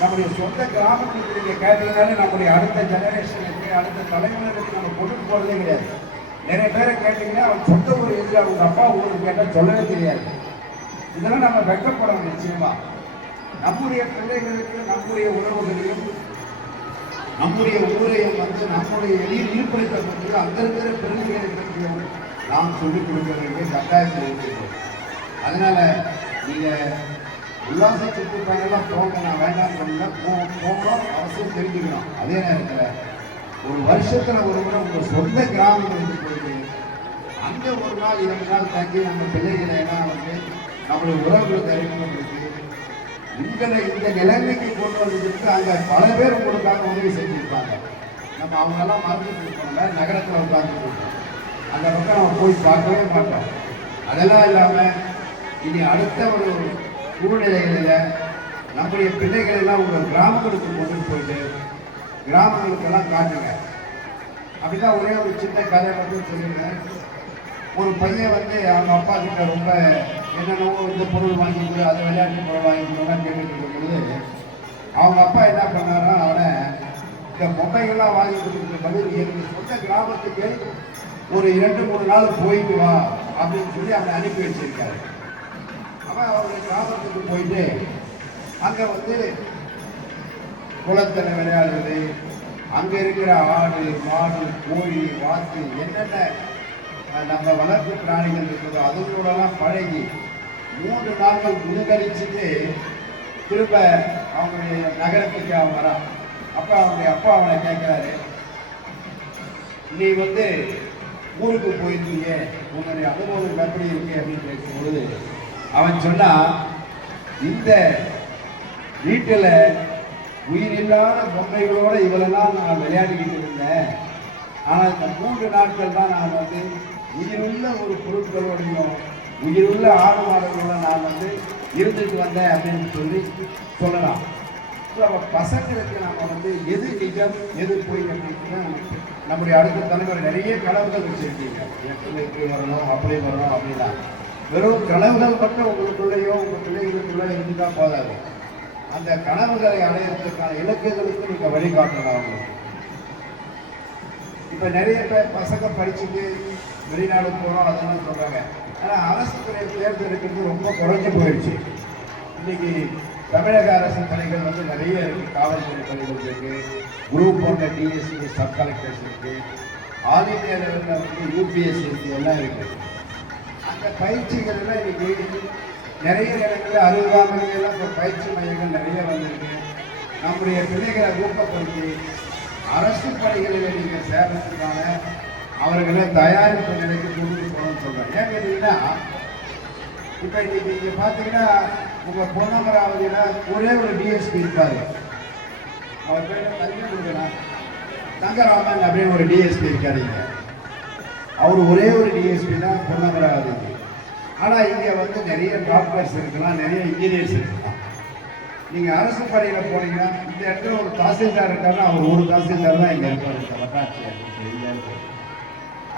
நம்முடைய சொந்த கிராமத்துக்கு நீங்க கேட்டீங்கன்னாலே நம்முடைய அடுத்த ஜெனரேஷனுக்கு, அடுத்த தலைமுறைக்கு நம்ம கொண்டு போறதே கிடையாது. நிறைய பேரை கேட்டீங்கன்னா அவன் சொந்த ஊர் எதில் அவங்க அப்பா ஊருக்கு கேட்டால் சொல்லவே தெரியாது. இதெல்லாம் நம்ம வெட்கப்படணும். நிச்சயமா நம்முடைய பிள்ளைகளுக்கு நம்முடைய உறவுகளையும் நம்முடைய ஊரையும் வந்து நம்முடைய எளிய ஈர்ப்பளித்த பற்றி அங்க இருக்கிற பெருமைகளை பற்றியும் நாம் சொல்லிக் கொடுக்க வேண்டிய கட்டாயத்தில் இருக்கிறோம். அதனால நீங்க உல்லாச சுற்றுப்பயணம்லாம் போங்க, நான் வேண்டாம் சொல்லல, போகணும், அவசியம் தெரிஞ்சுக்கணும். அதே நேரத்தில் ஒரு வருஷத்துல ஒரு முறை உங்க சொந்த கிராமங்களுக்கு போயிட்டு அங்க ஒரு நாள் 2 நாள் தங்கி நம்ம பிள்ளைகளை எல்லாம் வந்து நம்மளுடைய உறவுகளுக்கு அறிமுகப்படுத்தி உங்களை இந்த நிலைமைக்கு கொண்டு வந்ததுக்கு அங்க பல பேர் உங்களுக்காக உதவி செஞ்சிருப்பாங்க. நம்ம அவங்கெல்லாம் மறந்து கொடுப்போம்ல, நகரத்தில் உட்கார்ந்து கொடுப்போம், அந்த பக்கம் நம்ம போய் பார்க்கவே மாட்டோம். அதெல்லாம் இல்லாம இனி அடுத்த ஒரு சூழ்நிலைகளில் நம்முடைய பிள்ளைகள் எல்லாம் உங்கள் கிராமங்களுக்கு கொண்டு போயிட்டு கிராமங்களுக்கெல்லாம் காட்டுங்க. அப்படிதான் ஒரே ஒரு சின்ன கதை மட்டும் சொல்லிடுறேன். ஒரு பையன் வந்து அவங்க அப்பா கிட்ட ரொம்ப என்னென்னவோ இந்த பொருள் வாங்கி கொடு, அதை விளையாட்டு பொருள் வாங்கி கொடுலாம் கேட்டுட்டு இருக்கும்போது அவங்க அப்பா என்ன பண்ணாரா, அவனை இந்த மொபைல்லாம் வாங்கி கொடுக்குற பதில் எங்களுக்கு சொந்த கிராமத்துக்கு ஒரு 2-3 நாள் போயிட்டு வா அப்படின்னு சொல்லி அவனை அனுப்பி வச்சிருக்காரு. அவன் அவருடைய கிராமத்துக்கு போயிட்டு அங்கே வந்து குளத்தில் விளையாடுறது, அங்க இருக்கிற ஆடு, மாடு, கோழி, வாத்து என்னென்ன நம்ம வளர்ப்பு பிராணிகள் இருக்குதோ அதுகளோடலாம் பழகி 3 நாட்கள் முன்கழிச்சுட்டு திரும்ப அவங்களுடைய நகரத்துக்கு அவன் வரான். அப்ப அவனுடைய அப்பா அவனை கேட்கிறாரு, நீ வந்து ஊருக்கு போயிருக்கீங்க, உன்னுடைய அனுபவம் எப்படி இருக்கு அப்படின்னு கேட்கும்பொழுது அவன் சொன்னா, இந்த வீட்டில் உயிரில்லாத பொம்மைகளோட இவளெல்லாம் நான் விளையாடிக்கிட்டு இருந்தேன். ஆனால் இந்த 3 நாட்கள் தான் நான் வந்து உயிருள்ள ஒரு பொருட்களோடையும் உயிருள்ள ஆடு மாடுகளோட நான் வந்து இருந்துட்டு வந்தேன் அப்படின்னு சொல்லலாம். ஸோ அப்போ பசங்களுக்கு நம்ம வந்து எது நிஜம் எது போய் அப்படின்னா, நம்முடைய அடுத்த தலைமுறை நிறைய கனவுகள் வச்சிருக்கீங்க, எப்படி இப்படி வரணும் அப்படி வரணும் அப்படின்னா. வெறும் கனவுகள் மட்டும் உங்களுக்குள்ளேயோ உங்கள் பிள்ளைகளுக்குள்ளே இருந்துதான் போதாது. அந்த கனவுகளை அடையிறதுக்கான இலக்குகளுக்கு நீங்க வழிகாட்டணும் அவங்களுக்கு. இப்ப நிறைய பேர் பசங்க படிச்சுட்டு வெளிநாடு போறோம் அதெல்லாம் சொல்றாங்க. ஆனா அரசு துறை தேர்ந்தெடுக்கிறது ரொம்ப குறைஞ்சு போயிடுச்சு. இன்னைக்கு தமிழக அரசு பணிகள் வந்து நிறைய இருக்கு. காவல்துறை பணிகள் இருக்கு, குரூப் 1 டிஎஸ்பி, சப் கலெக்டர்ஸ் இருக்கு, ஆல் இந்தியா லெவலில் வந்து யூபிஎஸ்சி எல்லாம் இருக்கு. அந்த பயிற்சிகள் எல்லாம் இன்னைக்கு நிறைய இடங்களில் அருகாமையெல்லாம் இப்போ பயிற்சி மையங்கள் நிறைய வந்திருக்கு. நம்முடைய பிள்ளைகளை ஊக்கப்படுத்தி அரசு பணிகளில் நீங்கள் சேர்றதுக்கான அவர்களை தயாரிப்பு நிலைக்கு கொண்டு போகணும்னு சொல்கிறேன். ஏன் கேட்டீங்கன்னா, இப்போ இன்னைக்கு நீங்கள் பார்த்தீங்கன்னா உங்கள் பொன்னமராவதியில் ஒரே ஒரு டிஎஸ்பி இருப்பார். அவர் பேர் தள்ளி கொடுக்கணும், தங்கராமன் அப்படின்னு ஒரு டிஎஸ்பி இருக்காருங்க. அவர் ஒரே ஒரு டிஎஸ்பி தான் பொன்னமராவதிக்கு. ஆனால் இங்கே வந்து நிறைய டாக்டர்ஸ் இருக்கலாம், நிறைய இன்ஜினியர்ஸ் இருக்கலாம். நீங்கள் அரசு பணியில் போனீங்கன்னா இந்த இடத்துல ஒரு தாசில்தார் இருக்காருன்னா அவர் ஒரு தாசில்தார் தான் இங்கே இருப்பார், வட்டாட்சியர்.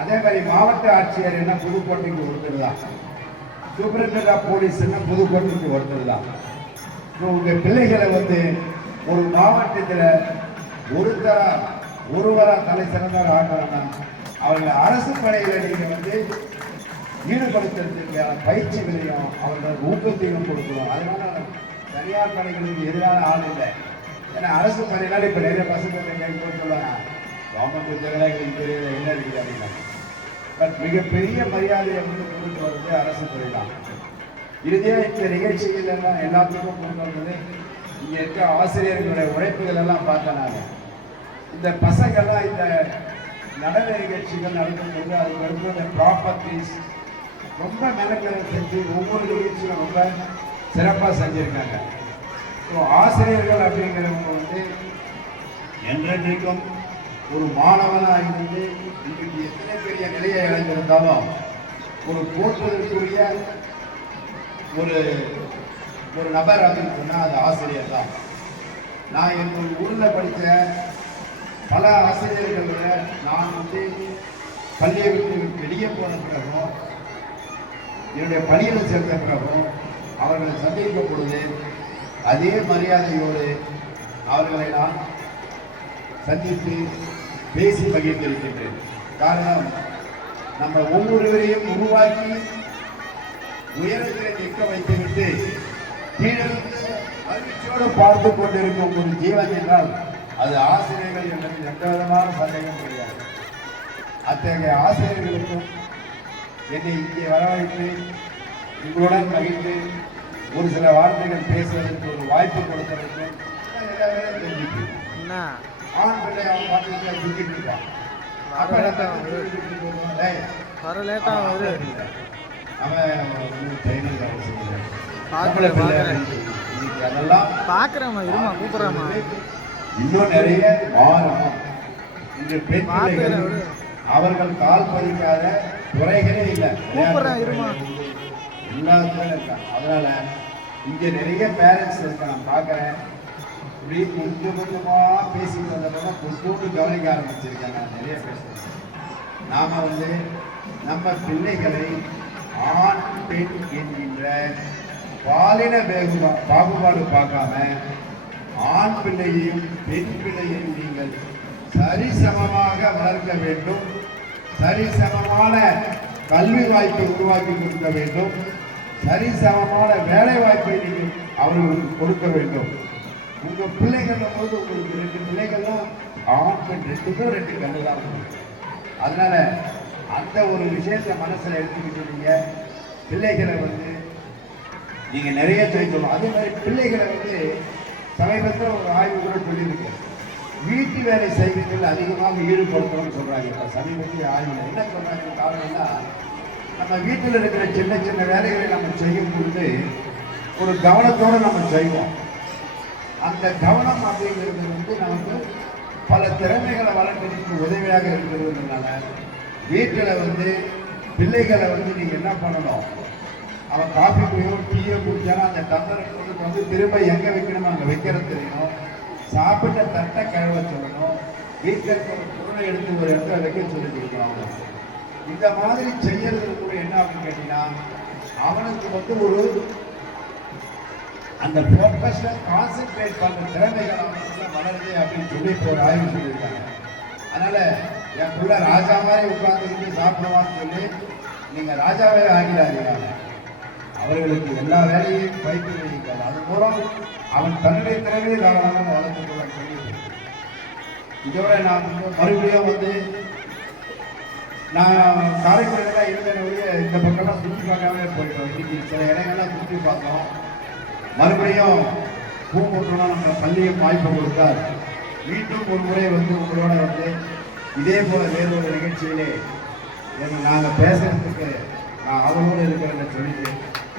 அதே மாதிரி மாவட்ட ஆட்சியர் என்ன புதுக்கோட்டைக்கு ஒருத்தர் தான், சூப்பரிண்டென்டென்ட் ஆஃப் போலீஸ் என்ன புதுக்கோட்டைக்கு ஒருத்தர் தான். உங்கள் பிள்ளைகளை வந்து ஒரு மாவட்டத்தில் ஒருவரா தலை சிறந்தவர் ஆகணும்னா அவர்களை அரசு பணியில் நீங்க வந்து ஈடுபடுத்துறதுக்கான பயிற்சிகளையும் அவர்கள் ஊக்கத்தையும் கொடுக்கணும். அதனால தனியார் பணிகளுக்கு எதிரான ஆள் இல்லை. ஏன்னா அரசு பணினால இப்ப நிறைய பசங்க சொல்லுவாங்க கவர்மெண்ட் உத்தியோகங்களுக்கு தெரியல என்ன இருக்குது அப்படின்னா. பட் மிகப்பெரிய மரியாதையை வந்து கொண்டு வருது அரசு துறை தான். இறுதியா இந்த நிகழ்ச்சிகள் எல்லாம் எல்லாத்துக்கும் கொண்டு வந்தது இங்க இருக்க ஆசிரியர்களுடைய உழைப்புகள் எல்லாம் பார்த்தனால இந்த பசங்கள்லாம் இந்த நடன நிகழ்ச்சிகள் நடக்கும்போது அதுக்கு வந்து அந்த ப்ராப்பர்ட்டிஸ் ரொம்ப மெனக்கெட செஞ்சு ஒவ்வொரு நிகழ்ச்சியும் ரொம்ப சிறப்பாக செஞ்சுருக்காங்க. ஸோ ஆசிரியர்கள் அப்படிங்கிறவங்க வந்து என்றைக்கும் ஒரு மாணவனாக இருந்து இன்றைக்கு எத்தனை பெரிய நிலையை அடைந்திருந்தாலும் ஒரு போற்றுவதற்குரிய ஒரு நபர் அப்படின்னு சொன்னால் அது ஆசிரியர் தான். நான் எங்கள் ஊரில் படித்த பல ஆசிரியர்களோட நான் வந்து பள்ளியை விட்டு வெளியே போன பிறகும் என்னுடைய பணியில் சேர்ந்த பிறகும் அவர்களை சந்திக்கும் பொழுது அதே மரியாதையோடு அவர்களை நான் சந்தித்து பேசி மகிழ்ந்திருக்கின்றேன். காரணம் நம்ம ஒவ்வொருவரையும் உருவாக்கி உயரத்தில் நிற்க வைத்துவிட்டு கீழிருந்து மகிழ்ச்சியோடு பார்த்து கொண்டிருக்கும் ஒரு ஜீவன் என்றால் அது ஆசிரியர்கள் என்பது எந்த விதமான சந்தேகம் கிடையாது. அத்தகைய ஆசிரியர்களுக்கும் என்னை இங்கே வரவழைத்து உங்களுடன் மகிழ்ந்து ஒரு சில வார்த்தைகள் பேசுவதற்கு ஒரு வாய்ப்பு கொடுத்ததற்கும் ஆண் பிள்ளை அவன் பார்த்து சுத்திட்டு இருப்பான். இன்னும் நிறைய மாறணும். இன்று பெண் பிள்ளைகள் அவர்கள் கால் பதிக்காத துறைகளே இல்லை, எல்லாத்துக்கும் இருக்காங்க. அதனால இங்க நிறைய பேரண்ட்ஸ் இருக்க நான் பார்க்குறேன். இப்படி கொஞ்சம் கொஞ்சமா பேசிட்டு வந்தப்போ கூட்டு கவனிக்க ஆரம்பிச்சிருக்காங்க. நிறைய பேசுறேன். நாம வந்து நம்ம பிள்ளைகளை ஆண் பெண் என்கின்ற பாலின பாகுபாடு பார்க்காம ஆண் பிள்ளையையும் பெண் பிள்ளையையும் நீங்கள் சரிசமமாக வளர்க்க வேண்டும். சரிசமமான கல்வி வாய்ப்பை உருவாக்கி கொடுக்க வேண்டும். சரிசமமான வேலை வாய்ப்பை நீங்கள் அவர்களுக்கு கொடுக்க வேண்டும். உங்க பிள்ளைகள் போது உங்களுக்கு 2 பிள்ளைகள்லாம் ஆண் பெண் 2 பேரும் 2 கண்ணு தான். அதனால அந்த ஒரு விஷயத்தை மனசுல எடுத்துக்கிட்டு பிள்ளைகளை வந்து நீங்க நிறைய செய்யணும். அதே மாதிரி பிள்ளைகளை வந்து சமீபத்தில் ஒரு ஆய்வு கூட சொல்லியிருக்கு, வீட்டு வேலை செய்வதில் அதிகமாக ஈடுபடுத்தணும்னு சொல்றாங்க. இப்போ சமீபத்திய ஆய்வுல என்ன சொல்றாங்க காரணம்னா, நம்ம வீட்டில் இருக்கிற சின்ன சின்ன வேலைகளை நம்ம செய்யும் பொழுது ஒரு கவனத்தோடு நம்ம செய்வோம். அந்த கவனம் அப்படிங்கிறது வந்து நமக்கு பல திறமைகளை வளர்க்கறதுக்கு உதவியாக இருக்கிறதுனால வீட்டில் வந்து பிள்ளைகளை வந்து நீங்கள் என்ன பண்ணணும், அவன் காஃபி குடியோ டீயோ குடிச்சாலும் அந்த டம்ளரை கொண்டு வந்து திரும்ப எங்கே வைக்கணும் அங்கே வைக்கிறது தெரியணும். சாப்பிட்ட தட்டை கழுவ சொல்லணும். வீட்டில் இருக்கிற ஒரு பொருளை எடுத்து ஒரு இடத்துல வைக்க சொல்லி கொடுக்கணும். இந்த மாதிரி செய்யறது கூட என்ன அப்படின்னு கேட்டீங்கன்னா அவனுக்கு வந்து ஒரு அந்த ஃபோக்கஸ்ல கான்சென்ட்ரேட் பண்ணுற திறமைகள் அவனுக்கு வளருது அப்படின்னு சொல்லி இப்போ ஒரு ஆய்வு சொல்லியிருக்காங்க. அதனால என் பிள்ளை ராஜா மாதிரி உட்கார்ந்துக்கிட்டு சாப்பிடுவான்னு சொல்லி நீங்கள் ராஜாவே ஆகிடாதீங்க. அவர்களுக்கு எல்லா வேலையையும் பயிற்சி வைக்கிறார். அது மூலம் அவன் தன்னுடைய திறமையை தாராளமாக வளர்த்துக்கொள்ள சொல்லி இதோட நான் மறுபடியும் வந்து நான் காரைக்குடியில் தான் இருந்தேன். இந்த பக்கம்லாம் சுற்றி பார்க்காமலே போயிட்டோம். இன்னைக்கு சில இடங்கள்லாம் சுற்றி பார்த்தோம். மறுபடியும் பூங்கொற்றோம் நம்ம பள்ளியை வாய்ப்பு கொடுத்தார். மீண்டும் ஒரு முறை வந்து உங்களோட வந்து இதே போல வேறு ஒரு நிகழ்ச்சியிலே நாங்கள் பேசுறதுக்கு நான் அவரோடு இருக்கிறேன்னு சொல்லிட்டு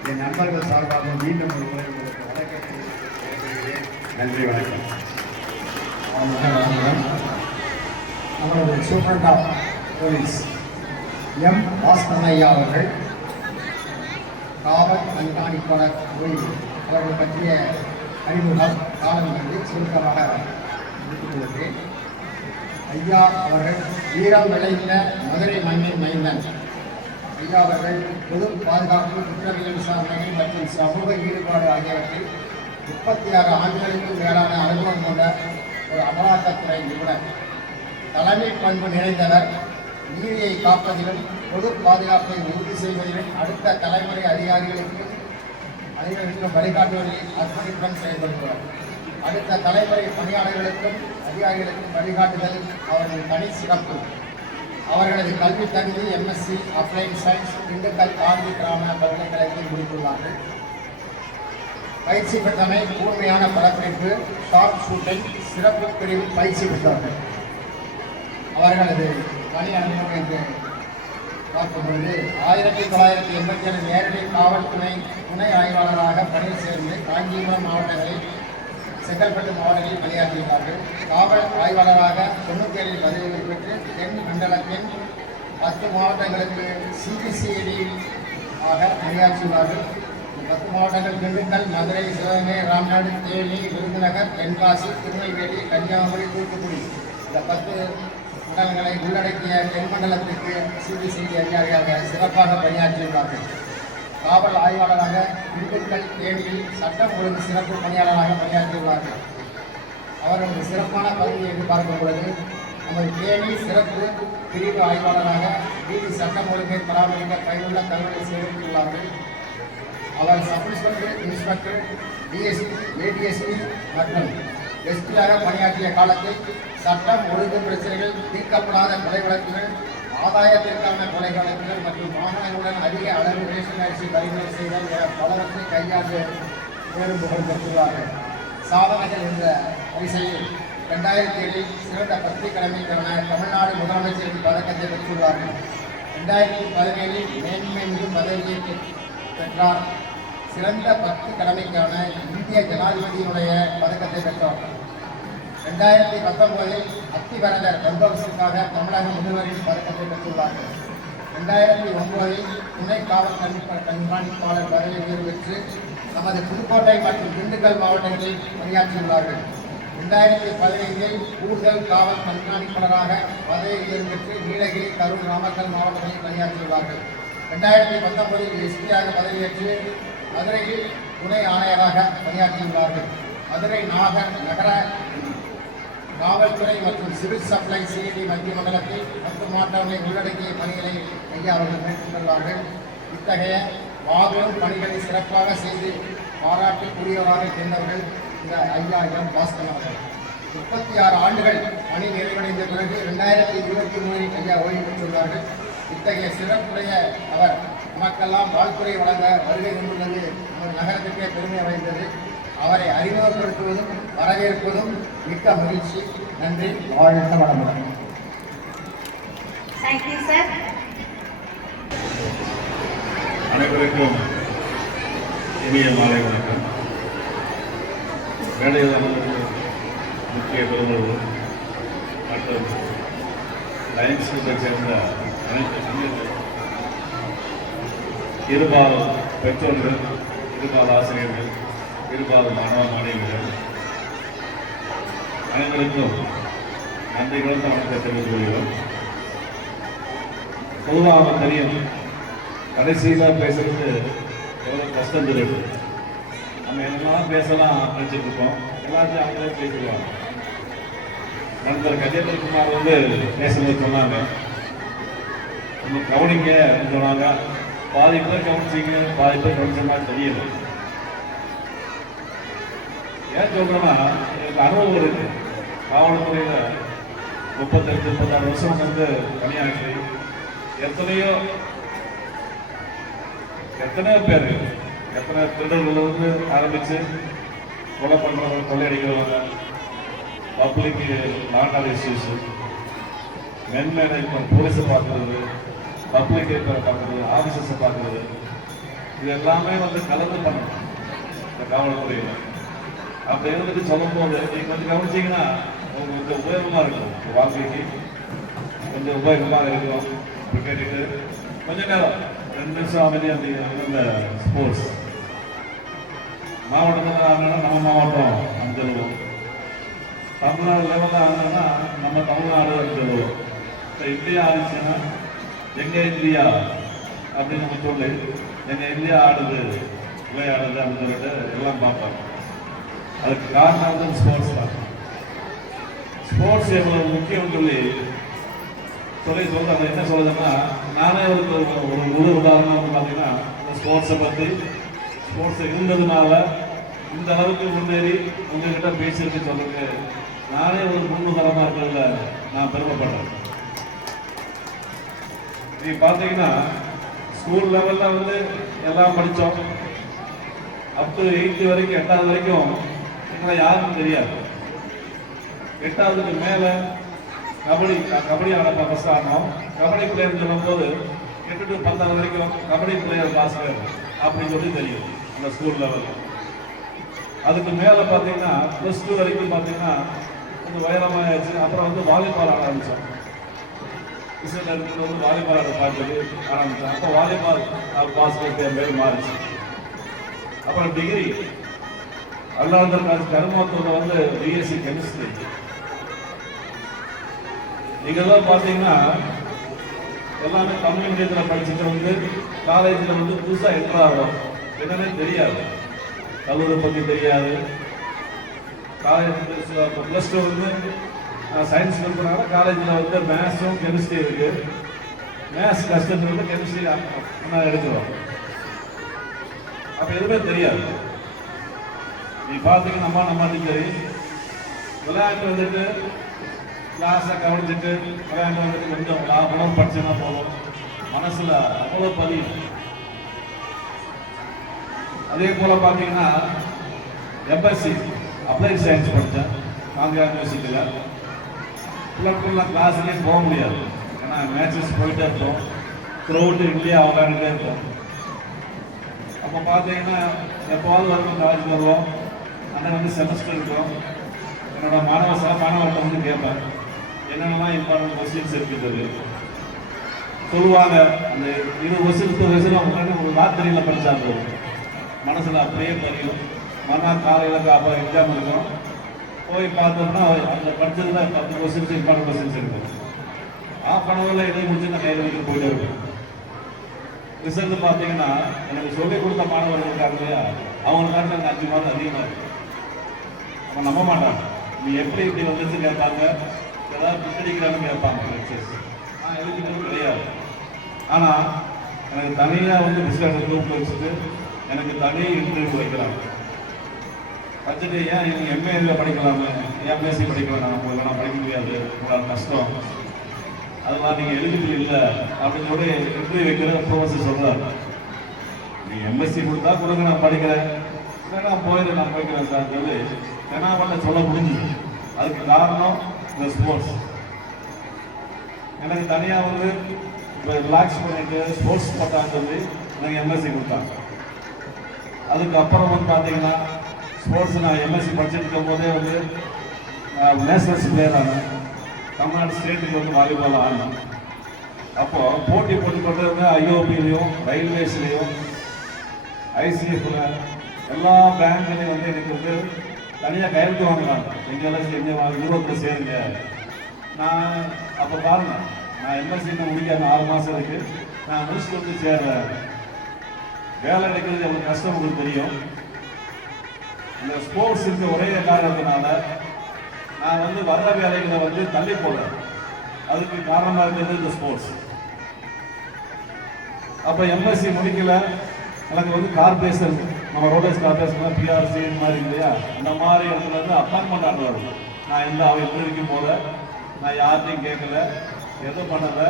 என் நண்பர்கள் சார்பாக மீண்டும் ஒரு முறை உங்களுக்கு வணக்கம். நன்றி, வணக்கம். நம்மளுடைய superintendent of police M Bhaskaran ஐயா அவர்கள் காவல் கண்காணிப்பாளர் ஓய்வு அவர்கள் பற்றிய அறிமுகம் காலம் என்று சுருக்கமாக எடுத்துக்கொள்கிறேன். ஐயா அவர்கள் வீரம் விளைந்த மதுரை மண்ணின் மைந்தன். ஐயா அவர்கள் பொது பாதுகாப்பு, குற்றவியல் விசாரணைகள் மற்றும் சமூக ஈடுபாடு ஆகியவற்றில் 36 ஆண்டுகளுக்கும் மேலான அனுபவம் கொண்ட ஒரு அமலாக்கத்துறை நிபுணர். தலைமை பண்பு நிறைந்தவர். நீதியை காப்பதிலும் பொது பாதுகாப்பை உறுதி செய்வதிலும் அடுத்த தலைமுறை அதிகாரிகளுக்கும் வழிகாட்டுவதில் அர்ப்பணிப்புடன் செயல்படுத்துவார். அடுத்த தலைமுறை பணியாளர்களுக்கும் அதிகாரிகளுக்கும் வழிகாட்டுதல் அவர்கள் தனி சிறப்பு. அவர்களது கல்வி தகுதி MSc applied science Dindigul Gandhi கிராம பல்கலைக்கழகத்தில் முடித்துள்ளார்கள். பயிற்சி பெற்றமை கூர்மையான படப்பிடிப்பு, ஷார்ட் ஷூட்டிங், சிறப்பு பிரிவு பயிற்சி பெற்றவர்கள். அவர்களது பணி அனுபவம் என்று பார்க்கும்பொழுது 1987 நேரடி காவல்துறை துணை ஆய்வாளராக பணியில் சேர்ந்து காஞ்சிபுரம் மாவட்டங்களில் செங்கல்பட்டு மாவட்டங்களில் பணியாற்றியுள்ளார்கள். காவல் ஆய்வாளராக 97 பதவியை பெற்று தென் மண்டலத்தின் 10 மாவட்டங்களுக்கு சிபிசிஐடி ஆக பணியாற்றியுள்ளார்கள். 10 மாவட்டங்கள் திண்டுக்கல், மதுரை, சிவகங்கை, ராம்நாடு, தேனி, விருதுநகர், தென்காசி, திருநெல்வேலி, கன்னியாகுமரி, தூத்துக்குடி இந்த 10 மண்டலங்களை உள்ளடக்கிய தென்மண்டலத்திற்கு சிபிசிஐடி அதிகாரியாக சிறப்பாக பணியாற்றியுள்ளார்கள். காவல் ஆய்வாளராக திண்டுக்கல், தேனியில் சட்டம் ஒழுங்கு சிறப்பு பணியாளராக பணியாற்றியுள்ளார்கள். அவரது சிறப்பான பதவியை என்று பார்க்கும் பொழுது நமது தேனி சிறப்பு பிரிவு ஆய்வாளராக நீதி சட்டம் ஒழுங்கை பராமரிக்க பயனுள்ள தகவலை சேகரித்துள்ளார்கள். அவர் sub inspector, inspector, DSP, ADSP மற்றும் எஸ்பியாக பணியாற்றிய காலத்தில் சட்டம் ஒழுங்கு பிரச்சனைகள், தீர்க்கப்படாத கொலை வழக்குகள், ஆதாயத்திற்கான கொலை வழக்குகள் மற்றும் வாகனங்களுடன் அதிக அளவு ரேஷன் அரிசி பறிமுதல் செய்தல் என பலவற்றை கையாண்டு மேலும் புகழ் பெற்றுள்ளார்கள். சாதனைகள் என்ற வரிசையில் 2007 சிறந்த பத்திரிகைக்கான தமிழ்நாடு முதலமைச்சரின் பதக்கத்தை பெற்றுள்ளார்கள். 2017 மேன்மைமிகு பதவியை பெற்றார். சிறந்த 10 கடமைக்கான இந்திய ஜனாதிபதியினுடைய பதக்கத்தை பெற்றார். 2019 அத்திவரதர் பந்தோபஸ்துக்காக தமிழக முதல்வரின் பதக்கத்தை பெற்றுள்ளார்கள். 2009 துணை காவல் கண்காணிப்பாளர் பதவி உயர்வு பெற்று நமது புதுக்கோட்டை மற்றும் திண்டுக்கல் மாவட்டங்களில் பணியாற்றியுள்ளார்கள். 2015 கூடுதல் காவல் கண்காணிப்பாளராக பதவி உயர்வு பெற்று நீலகிரி, கரூர், நாமக்கல் மாவட்டங்களில் பணியாற்றியுள்ளார்கள். 2019 எஸ்பியாக பதவியேற்று மதுரையில் துணை ஆணையராக பணியாற்றியுள்ளார்கள். மதுரை நகர காவல்துறை மற்றும் சிவில் சப்ளை சிஐடி மத்திய மண்டலத்தில் 10 மாவட்டங்களை உள்ளடக்கிய பணிகளை ஐயா அவர்கள் மேற்கொண்டுள்ளார்கள். இத்தகைய மாபெரும் பணிகளை சிறப்பாக செய்து பாராட்டுக்குரியவராக இருந்தவர்கள் இந்த ஐயா எம் பாஸ்கர் அவர்கள். 36 ஆண்டுகள் பணி நிறைவடைந்த பிறகு 2023 ஐயா ஓய்வு பெற்றுள்ளார்கள். இத்தகைய சிறப்புடைய அவர் நமக்கெல்லாம் வாழ்த்துறை வழங்க வருகை கொண்டுள்ளது நமது நகரத்திற்கே பெருமை அடைந்தது. அவரை அறிமுகப்படுத்துவதும் வரவேற்பதும் மிக்க மகிழ்ச்சி. நன்றி. வாழ்க வளமுடன். அனைவருக்கும் இனிய மாலை வணக்கம். வேலையில் அமர்ந்திருக்கும் முக்கிய பெருமளவு மற்றும் லயன்ஸ் கிளப்பை சேர்ந்த அனைத்து சமயங்களும், இருபால் பெற்றோர்கள், இருபால் ஆசிரியர்கள், இருபால் மாணவ மாணவிகள் அனைவருக்கும் நன்றி கலந்த வணக்கத்தை தெரிவித்துக் கொள்கிறோம். பொதுவாக தெரியும், கடைசியில் பேசுறது எவ்வளோ கஷ்டம் தெரியுது. நம்ம என்னெல்லாம் பேசலாம் நினச்சிட்டு இருக்கோம், எல்லாத்தையும் அவங்களே பேசிடுவாங்க. நண்பர் கஜேந்திரகுமார் பேசும்போது சொன்னாங்க, நம்ம கவனிங்க அப்படின்னு சொன்னாங்க. பாதி பேர் கவனிச்சிங்க, பாதி பேர் கவனிச்ச மாதிரி தெரியல. ஏன் சொல்றேன்னா, எனக்கு அனுபவம் இருக்கு. காவல்துறையில் 36 வருஷம் பணியாற்றி எத்தனையோ பேர், எத்தனை திருடர்கள் ஆரம்பிச்சு கொலை பண்றவங்க, கொள்ளையடிக்கிறவங்க, பப்ளிக் லாண்ட் இஷ்யூஸ், மென்மேனேஜ்மெண்ட், போலீஸை பார்க்கறது, பப்ளிக் பார்க்கறது, ஆஃபீஸர்ஸை பார்க்கறது, இது எல்லாமே கலந்து பண்ணணும் இந்த காவல்துறையில். அப்படி இருந்துட்டு சொல்லும் போது நீங்கள் கொஞ்சம் கவனிச்சிங்கன்னா உங்களுக்கு கொஞ்சம் உபயோகமாக இருக்கும். உங்கள் வாழ்க்கைக்கு கொஞ்சம் உபயோகமாக இருக்கும். இப்போ கேட்டுட்டு கொஞ்ச நேரம் 2 நிமிஷம் அமைதியாக இந்த ஸ்போர்ட்ஸ் மாவட்டத்தில் ஆகணும்னா நம்ம மாவட்டம் நம்ம சொல்லுவோம். தமிழ்நாடு லெவலில் ஆகணும்னா நம்ம தமிழ்நாடு சொல்லுவோம். இப்போ இந்தியா ஆடிச்சுன்னா எங்கள் இந்தியா அப்படின்னு நம்ம சொல்லி எங்கள் இந்தியா ஆடுது, விளையாடுது அப்படின்னு சொல்லிட்டு எல்லாம் பார்ப்பாங்க. அதுக்கு காரணம் ஸ்போர்ட்ஸ் தான். ஸ்போர்ட்ஸ் எவ்வளவு முக்கியம் சொல்லி சொல்றாங்க. என்ன சொல்லுதுன்னா, நானே ஒரு முழு உதாரணம் பார்த்தீங்கன்னா, இந்த ஸ்போர்ட்ஸை பற்றி ஸ்போர்ட்ஸ் இருந்ததுனால இந்த அளவுக்கு முன்னேறி உங்ககிட்ட பேசியிருக்கு சொல்லுங்க. நானே ஒரு முன்னுதாரணமாக இருக்கிறதுல நான் பெருமைப்படுறேன். நீ பார்த்தீங்கன்னா ஸ்கூல் லெவலில் வந்து எல்லாம் படித்தோம். அப் டு 8th வரைக்கும் 8வது வரைக்கும் எங்களை யாருக்கும் தெரியாது. 8வதுக்கு மேலே கபடி ஆட ஃபஸ்ட் ஆனோம். கபடி பிளேயர் சொல்லும்போது 8 to 12 வரைக்கும் கபடி பிளேயர் பாஸ்கர் அப்படின்னு சொல்லி தெரியும் அந்த ஸ்கூல் லெவலில். அதுக்கு மேலே பார்த்தீங்கன்னா +2 வரைக்கும் பார்த்தீங்கன்னா கொஞ்சம் உயரமாகிடுச்சு. அப்புறம் வந்து வாலிபால் ஆட ஆரம்பித்தோம். கிருஷ்ணன் இருக்கிறது வந்து வாலிபால் ஆட பார்த்து ஆரம்பித்தோம். அப்போ வாலிபால் பாஸ்கர் பேர் மாறிச்சு. அப்புறம் டிகிரி அல்லாந்தர் காலேஜ் கருமாத்தூரில் வந்து பிஎஸ்சி கெமிஸ்ட்ரி. நீங்கள்லாம் பார்த்தீங்கன்னா எல்லாமே தமிழ் மீடியத்தில் படிச்சுட்டு வந்து காலேஜில் வந்து புதுசாக என்ட்ரு ஆகும். என்னன்னே தெரியாது, கல்லூரி பற்றி தெரியாது. காலேஜ் +2 வந்து சயின்ஸ் இருக்கிறனால காலேஜில் வந்து மேத்ஸும் கெமிஸ்ட்ரி இருக்குது. மேத்ஸ் கஷ்டத்தில் வந்து கெமிஸ்ட்ரி நான் எடுக்கிறோம். அப்போ எதுவுமே தெரியாது. நீ பார்த்தீங்கன்னா நம்ம சரி விளையாட்டு வந்துட்டு கிளாஸை கவனிச்சுட்டு விளையாட்டு வந்துட்டு கொஞ்சம் உணவு படிச்சுன்னா போதும், மனசில் அவ்வளோ பதியும். அதே போல் பார்த்தீங்கன்னா எம்எஸ்சி அப்ளைட் சயின்ஸ் படித்தேன் காங்கிரா யூனிவர்சிட்டியில். ஃபுல்லாக கிளாஸுக்கே போக முடியாது, ஏன்னா மேட்சஸ் போயிட்டே இருந்தோம். த்ரூஅவுட் இந்தியா விளையாண்டுட்டே இருந்தோம். அப்போ பார்த்தீங்கன்னா எப்போவாது வரைக்கும் காலேஜ் வருவோம். அண்ணன் வந்து செமஸ்டர் இருக்கும். என்னோட மாணவர்கிட்ட வந்து கேட்பேன் என்னென்னலாம் இம்பார்ட்டன்ட் கொஸ்டின்ஸ் இருக்குது சொல்லுவாங்க. அந்த 20 வருஷம் 30 வருஷம் அவங்க ஒரு ராத்திரியில் படித்தாங்க. மனசில் அப்படியே தெரியும். மறுநாள் காலையில் அப்போ எக்ஸாம் இருக்கும். போய் பார்த்தோம்னா அந்த படித்ததில் 10 கொஸ்டின்ஸ் இம்பார்ட்டன்ட் கொஸ்டின்ஸ் இருக்கும். ½ இதை முடிச்சு நான் கையில் வைக்க போயிட்டே இருக்கும். ரிசல்ட் பார்த்தீங்கன்னா எனக்கு சொல்லிக் கொடுத்த மாணவர்கள் இருக்காங்க இல்லையா, அவங்களுக்காக எனக்கு 5 மாதம் அதிகமாக இருக்கு. அவங்க நம்ப மாட்டாங்க. நீ எப்படி இப்படி வந்துச்சு கேட்பாங்க, ஏதாவது பிடிக்கிறான்னு கேட்பாங்க. நான் எதுக்கு கிடையாது. ஆனால் எனக்கு தனியாக வந்து டிஸ்கவுண்ட் குரூப் வச்சுட்டு எனக்கு தனி இன்டர்வியூ வைக்கிறாங்க. வச்சுட்டு ஏன் நீங்கள் எம்ஏல படிக்கலாமே, எம்எஸ்சி படிக்கலாம், உங்களுக்கு படிக்க முடியாது, உங்களால் கஷ்டம், அதெல்லாம் நீங்கள் எலிஜிபிள் இல்லை அப்படின்னு சொல்லி இன்டர்வியூ வைக்கிற ப்ரொஃபஸர் சொல்கிறார். நீங்கள் எம்எஸ்சி கொடுத்தா கொடுங்க, நான் படிக்கிறேன், இல்லைன்னா போயிடு நான் போய்க்கிறேன் சார் சொல்லி ஏன்னா பண்ண சொல்ல முடிஞ்சுது. அதுக்கு காரணம் இந்த ஸ்போர்ட்ஸ். எனக்கு தனியாக வந்து இப்போ ரிலாக்ஸ் பண்ணிட்டு ஸ்போர்ட்ஸ் பட்டான்னு சொல்லி எனக்கு எம்எஸ்சி கொடுத்தாங்க. அதுக்கப்புறம் வந்து பார்த்தீங்கன்னா ஸ்போர்ட்ஸ் நான் எம்எஸ்சி படிச்சுட்டு இருக்கும் போதே வந்து நேஷனல்ஸ் பிளேயர் ஆனேன். தமிழ்நாடு ஸ்டேட்டுக்கு வந்து வாலிபால் ஆடணும். அப்போது போட்டி கொண்டு வந்து ஐஓபிலையும் ரயில்வேஸ்லேயும் ஐசிஎஃப்ல எல்லா பேங்க்லையும் வந்து எனக்கு வந்து தனியாக கையெழுத்து வாங்கினாங்க. எங்கெல்லாம் யூரோப்பில் சேருங்க. நான் அப்போ பாருங்க, நான் எம்எஸ்சி முடிக்க 6 மாதம் இருக்கு. நான் முடிச்சுட்டு வந்து சேர்றேன். வேலை எடுக்கிறது எவ்வளோ கஷ்டம் உங்களுக்கு தெரியும். இந்த ஸ்போர்ட்ஸ் இருக்க ஒரே காரணத்தினால நான் வந்து வர்ற வேலைகளை வந்து தள்ளி போடுறேன். அதுக்கு காரணமாக இருக்கிறது இந்த ஸ்போர்ட்ஸ். அப்போ எம்எஸ்சி முடிக்கல, எனக்கு வந்து கார்பரேஷன் நம்ம ரோடேஸ் கார்பரேஷன் பிஆர்சி இந்த மாதிரி இல்லையா, இந்த மாதிரி இடத்துல இருந்து அப்பாயின்மெண்ட் ஆர்டர் வரும். நான் எந்த இன்டர்வியூக்கும் போல, நான் யார்கிட்டையும் கேட்கல, எதுவும் பண்ணலை.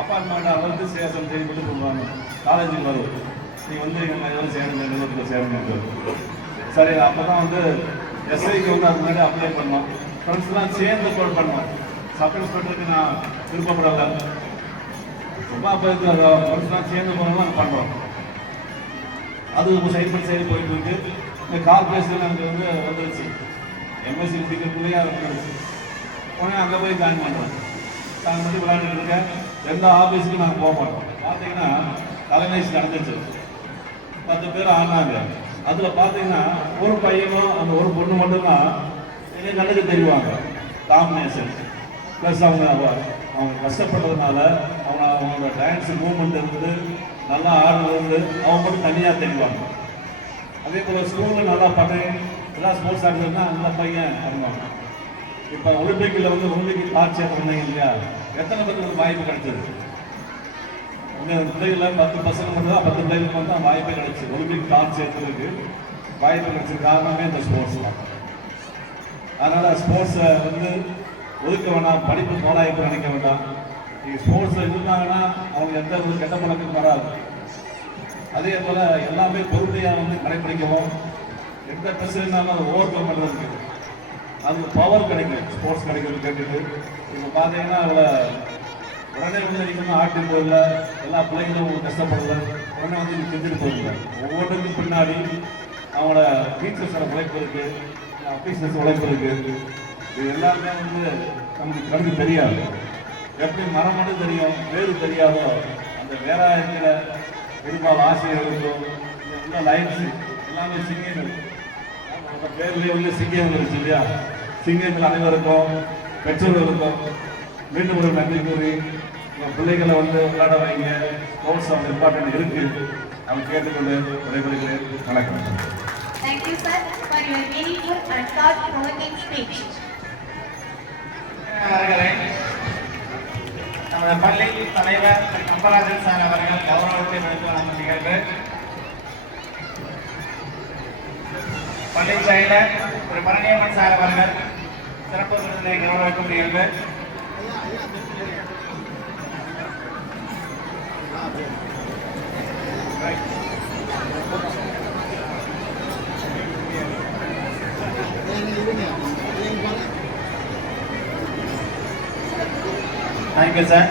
அப்பாயின்மெண்ட் ஆர்டர் வந்து சேஷன் செய்யப்பட்டு சொல்லுவாங்க. காலேஜுக்கு வரும், நீ வந்து எதாவது சேருங்க, நிறுவனத்தில் சேருங்க. சரி, அப்போ தான் வந்து எஸ்ஐக்கு வந்து அது முன்னாடி அப்ளை பண்ணோம். ஃப்ரெண்ட்ஸ்லாம் சேர்ந்து கோல் பண்ணோம். சப் இன்ஸ்பெக்டருக்கு நான் விருப்பப்படலை, சும்மா போய் ஃப்ரெண்ட்ஸ்லாம் சேர்ந்து போனோம்னா பண்ணுறோம். அது சைட் பை சைடு போயிட்டு இருக்கு. இந்த கார்பரேஷன் அங்கே வந்து வந்துருச்சு. எம்எஸ்சி முடிக்கிறதுக்குள்ளேயே அது வந்துருச்சு. உடனே அங்கே போய் ஜாயின் பண்ணுறோம். நாங்கள் வந்து விளையாண்டுட்டு இருக்கேன். எந்த ஆஃபீஸுக்கும் நாங்கள் போக மாட்டோம். பார்த்தீங்கன்னா தலைமைஸ் நடந்துச்சு. 10 பேர் ஆனாங்க. அதில் பார்த்தீங்கன்னா ஒரு பையனும் அந்த ஒரு பொண்ணு மட்டும்தான் எங்கள் கண்ணுக்கு தெரிவாங்க. காம்பினேஷன் ப்ளஸ் அவங்க கஷ்டப்படுறதுனால அவங்களோட டான்ஸ் மூவ்மெண்ட் இருந்து நல்லா ஆடுறது அவங்க மட்டும் தனியாக தெரிவாங்க. அதே போல் ஸ்கூலில் நல்லா பண்ணி எல்லாம் ஸ்போர்ட்ஸ் ஆடுறதுன்னா அந்த பையன் பண்ணுவாங்க. இப்போ ஒலிம்பிக்கில் வந்து ஒலிம்பிக் ஆட்சியாக பண்ணீங்க இல்லையா, எத்தனை பேருக்கு வாய்ப்பு கிடைச்சது? உங்கள் பிள்ளைகளில் 10 பசங்க மட்டும் தான், 10 பிள்ளைகளுக்கு மட்டும் தான் வாய்ப்பே கிடைச்சி ஒலிம்பிக் ஆட்சியத்துக்கு வாய்ப்பு கிடைச்சது. காரணமே இந்த ஸ்போர்ட்ஸ் தான். அதனால் ஸ்போர்ட்ஸை வந்து ஒதுக்க வேண்டாம், படிப்பு தோலாய்ப்பு நினைக்க வேண்டாம். நீங்கள் ஸ்போர்ட்ஸில் இருந்தாங்கன்னா அவங்க எந்த ஒரு கெட்ட பழக்கம் வராது. அதே போல் எல்லாமே பொறுமையாக வந்து கடைப்பிடிக்கவும், எந்த பிரச்சனைனாலும் அதை ஓவர் கம் பண்ணுறதுக்கு அதுக்கு பவர் கிடைக்கும். ஸ்போர்ட்ஸ் கிடைக்கிறது கேட்டுட்டு இப்போ பார்த்தீங்கன்னா அதில் உடனே வந்து நீங்கள் ஆட்டி போகல, எல்லா பிள்ளைங்களும் கஷ்டப்படல, உடனே வந்து நீங்கள் செஞ்சுட்டு போகல. ஒவ்வொன்றுக்கும் பின்னாடி அவங்களோட டீச்சர்ஸோட உழைப்பு இருக்குது, ஆஃபீஸர்ஸ் உழைப்பு இருக்குது. இது எல்லாமே வந்து நமக்கு கணக்கு தெரியாது. எப்படி மரம் மட்டும் தெரியும், வேறு தெரியாதோ, அந்த வேறாக இருக்கிற பெரும்பாலும் ஆசிரியர்களுக்கும் உள்ள லைன்ஸு எல்லாமே சிங்கங்கள். அந்த பேர்லேயே வந்து சிங்கங்கள் இருந்துச்சு இல்லையா? சிங்கங்கள் அனைவருக்கும், பெற்றோர்களுக்கும் மீண்டும் ஒரு நன்றி கூறி உங்கள் பிள்ளைகளை வந்து விளையாட வைங்க. ஸ்போர்ட்ஸ் அவங்க இம்பார்ட்டன்ட் இருக்குது. அவங்க கேட்டுக்கொண்டு விடைபெறுகிறேன். வணக்கம். Thank you, sir, for your meaningful and thought-provoking speech. அவர்களை நமது பள்ளி தலைவர் திரு கம்பராஜன் சார் அவர்கள் கௌரவத்தை விடுத்து வழங்கும் நிகழ்வு. பள்ளி செயலர் திரு பழனியம்மன் சார் அவர்கள் சிறப்பு விருதினை கௌரவிக்கும் நிகழ்வு. Thank you, sir.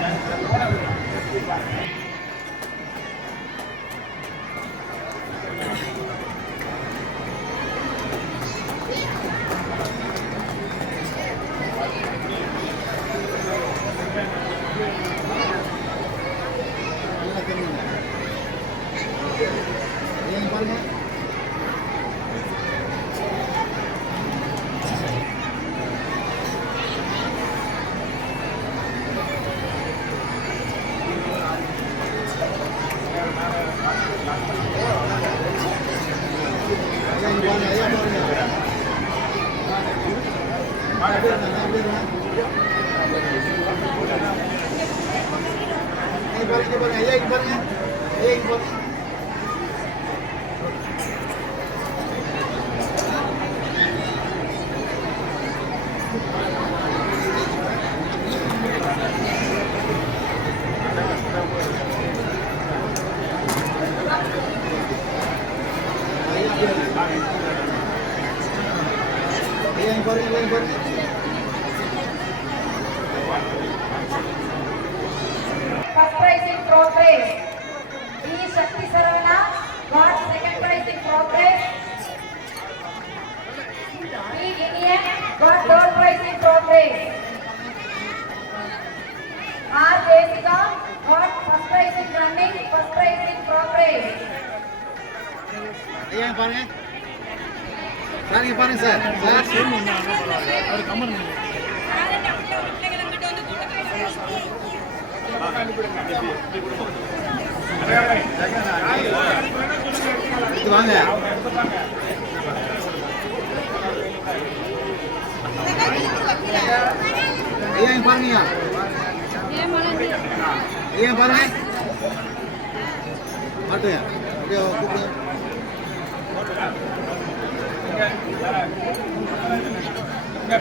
First prize in progress. E. Shakti Saravana got second prize in progress. E. Gideon got third prize in progress. R. Desika got first prize in running, first prize in progress. பாருங்க sir இது வாங்க ஐயா பாருங்க ஐயா பாருங்க மாட்டுங்க அப்படியே கூப்பிடுங்க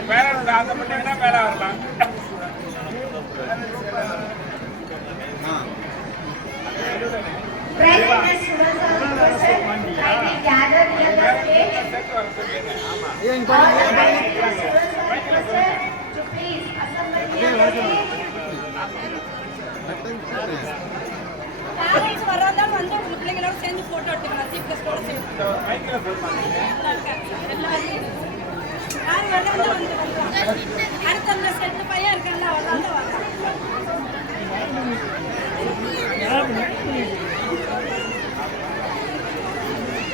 பேரோட ஆசைப்பட்டீங்கன்னா மேலே வரலாம். Present students are requested kindly gather near the stage. ஐயா இங்க All பாருங்க the present students are requested to please assemble near the stage. Parents வராதான் வந்து உங்க பிள்ளைங்களோட சேர்ந்து போட்டோ எடுத்துக்கலாம். சீஃப் கெஸ்டோட சேர்ந்து யார் வரலாம் வந்து அடுத்த அந்த செட்டு பையன் இருக்காங்க அவர் வந்து வரலாம்.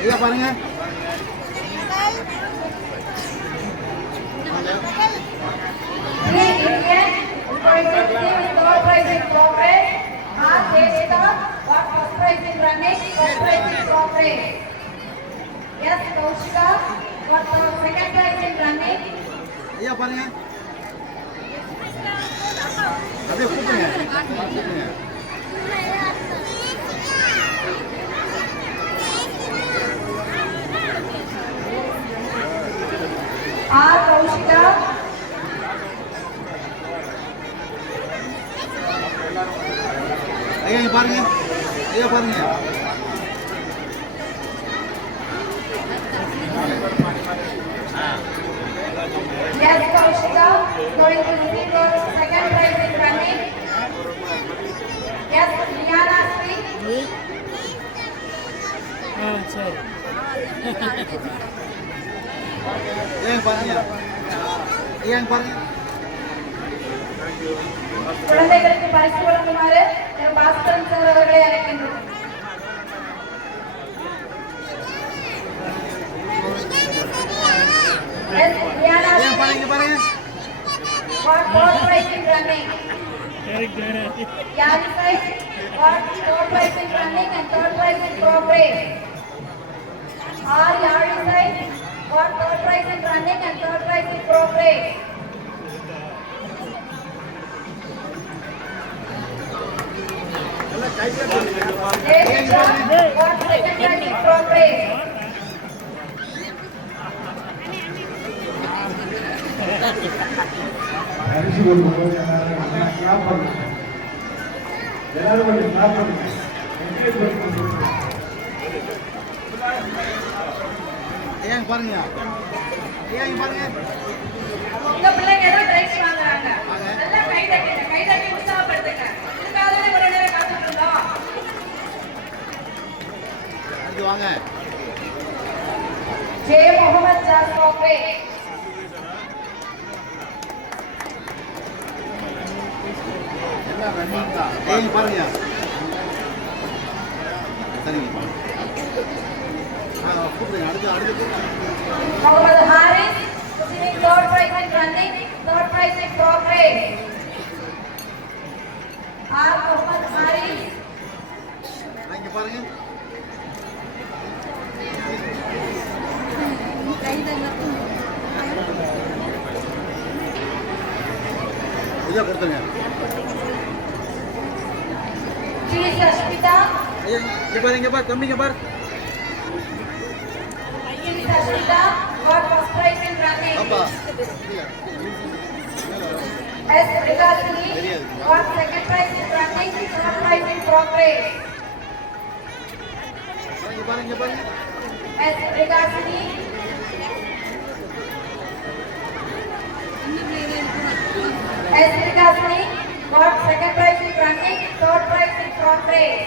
ஐயா பாருங்க Three Indian third prize in progress. R. Desika got first prize in running, first prize in progress. S. Kaushika got the second prize in running. ஐயா பாருங்க அப்படியே கூப்பிடுங்க. ஆர் கௌஷிகா, ஐயா இங்க பாருங்க, ஐயா பாருங்க. S Kaushika going to receive her second prize in running. S Riyana Sri, ஐயா பாருங்க, ஐயா பாருங்க. குழந்தைகளுக்கு பரிசு வழங்குமாறு திரு பாஸ்கரன் சார் அவர்களை அழைக்கின்றோம். எஸ் ரியானா ஐயா பாருங்க, பாருங்க. for fourth prize in running. Yanisai for fourth prize in running and third prize in progress. R Yanisai for third prize in running and third prize in progress. Devika for second prize in progress. பரிசு கொடுக்கும்போது எல்லாரும் clap பண்ணுங்க. எல்லாரும் கொஞ்சம் clap பண்ணுங்க. Encourage பண்ணுங்க. ஐயா பாருங்க, ஐயா பாருங்க. உங்க பிள்ளைங்க ஏதோ பிரைஸ் வாங்குறாங்க. நல்லா கை தட்டி உற்சாகப்படுத்துங்க. இதுக்காகவே ஒரு நேரம் காத்துட்டு இருந்தோம். அடுத்து வாங்க. ஜே முகமது ஜாஸ்மோகே, எல்லாம் ரன்னிங் தான். ஐயா பாருங்க. சரிங்க. கூப்பிடுங்க, அடுத்து கூப்பிடுங்க. Mohammed Haris receiving third prize in running, third prize in progress. R Mohammed Haris, இங்க பாருங்க. இதை கொடுத்துருங்க. ஜி சஷ்மிதா, ஐயா இங்க பாரு, தம்பி இங்க பாரு. G Sashmitha for first prize in running. அப்பா S Prikashini for second prize in running, third prize in progress. இங்க பாருங்க. S Prikashini got second prize in running, third prize in progress.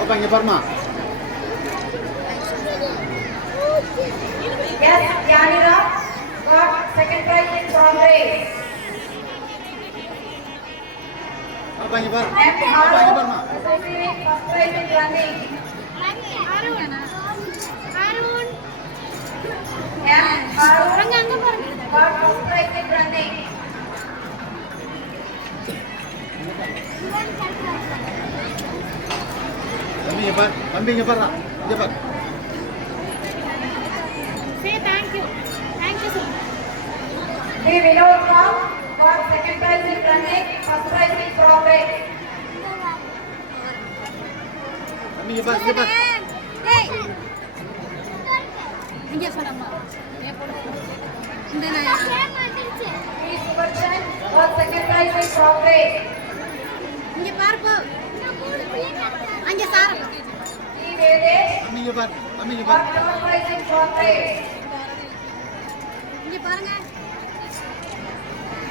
அப்பா இங்க பாருமா. Yes, Yanira got second prize in progress. அப்பா இங்க பாரு. M. அப்பா இங்க பாருமா. receiving first prize in running. M. got first prize in running. தம்பி இங்க பாரு, தம்பி இங்க பாருடா. இங்க பாரு. D. Vinod Ram got second prize in running, first prize in progress. தம்பி இங்க பாரு, இங்க பாரு. D. Subarshan got second prize in progress. D. Vedesh தம்பி இங்க பாரு, தம்பி இங்க got பாரு. third prize in progress.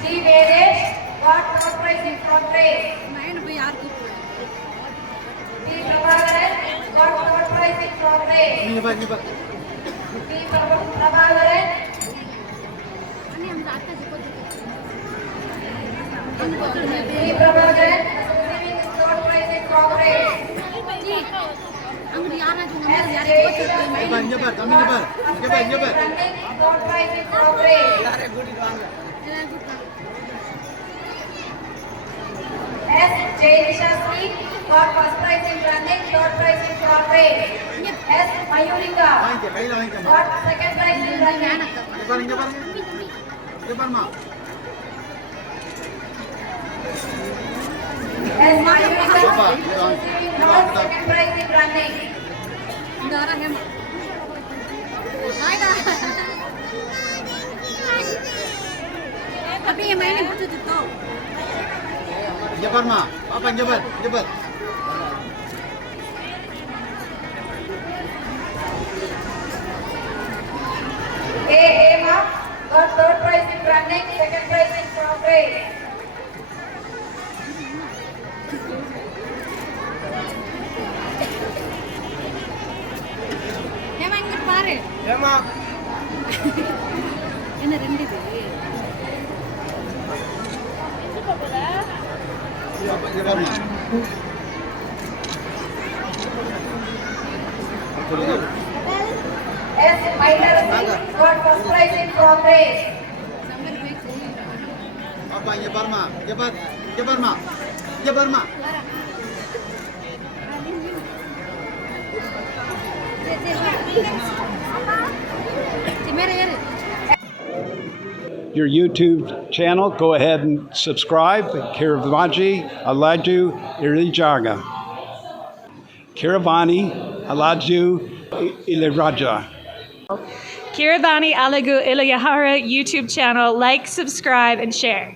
D. Vedesh got third prize in progress. D. Prabhakaran got third prize in progress. தம்பி இங்க பாரு, இங்க பாரு. D. Prabhakaran D. Prabhakaran receiving third prize in progress. S. Jayashree இங்க பாரு, இங்க பாரு, தம்பி இங்க பாரு. இங்க பாரு, இங்க பாரு. running, third prize in progress. S. Jayisha Singh got first prize in running, third prize in corporate. S. Mayurika got second prize in running. S. Mayurika got second prize in running. Tapi yang main ni betul-betul. Jabar ma, apa jabar? A. Hema got third prize in running, second prize in corporate. Yang main kemarin. ஏமா Ini rendah tu. S. Minor Singh got first prize in corporate. Apa jabar ma. Your YouTube channel, go ahead and subscribe. Kiravaji Alaju Irijaga. Kiravani Alaju Iliraja. Kiravani Alagu Ilayahara YouTube channel. Like, subscribe, and share.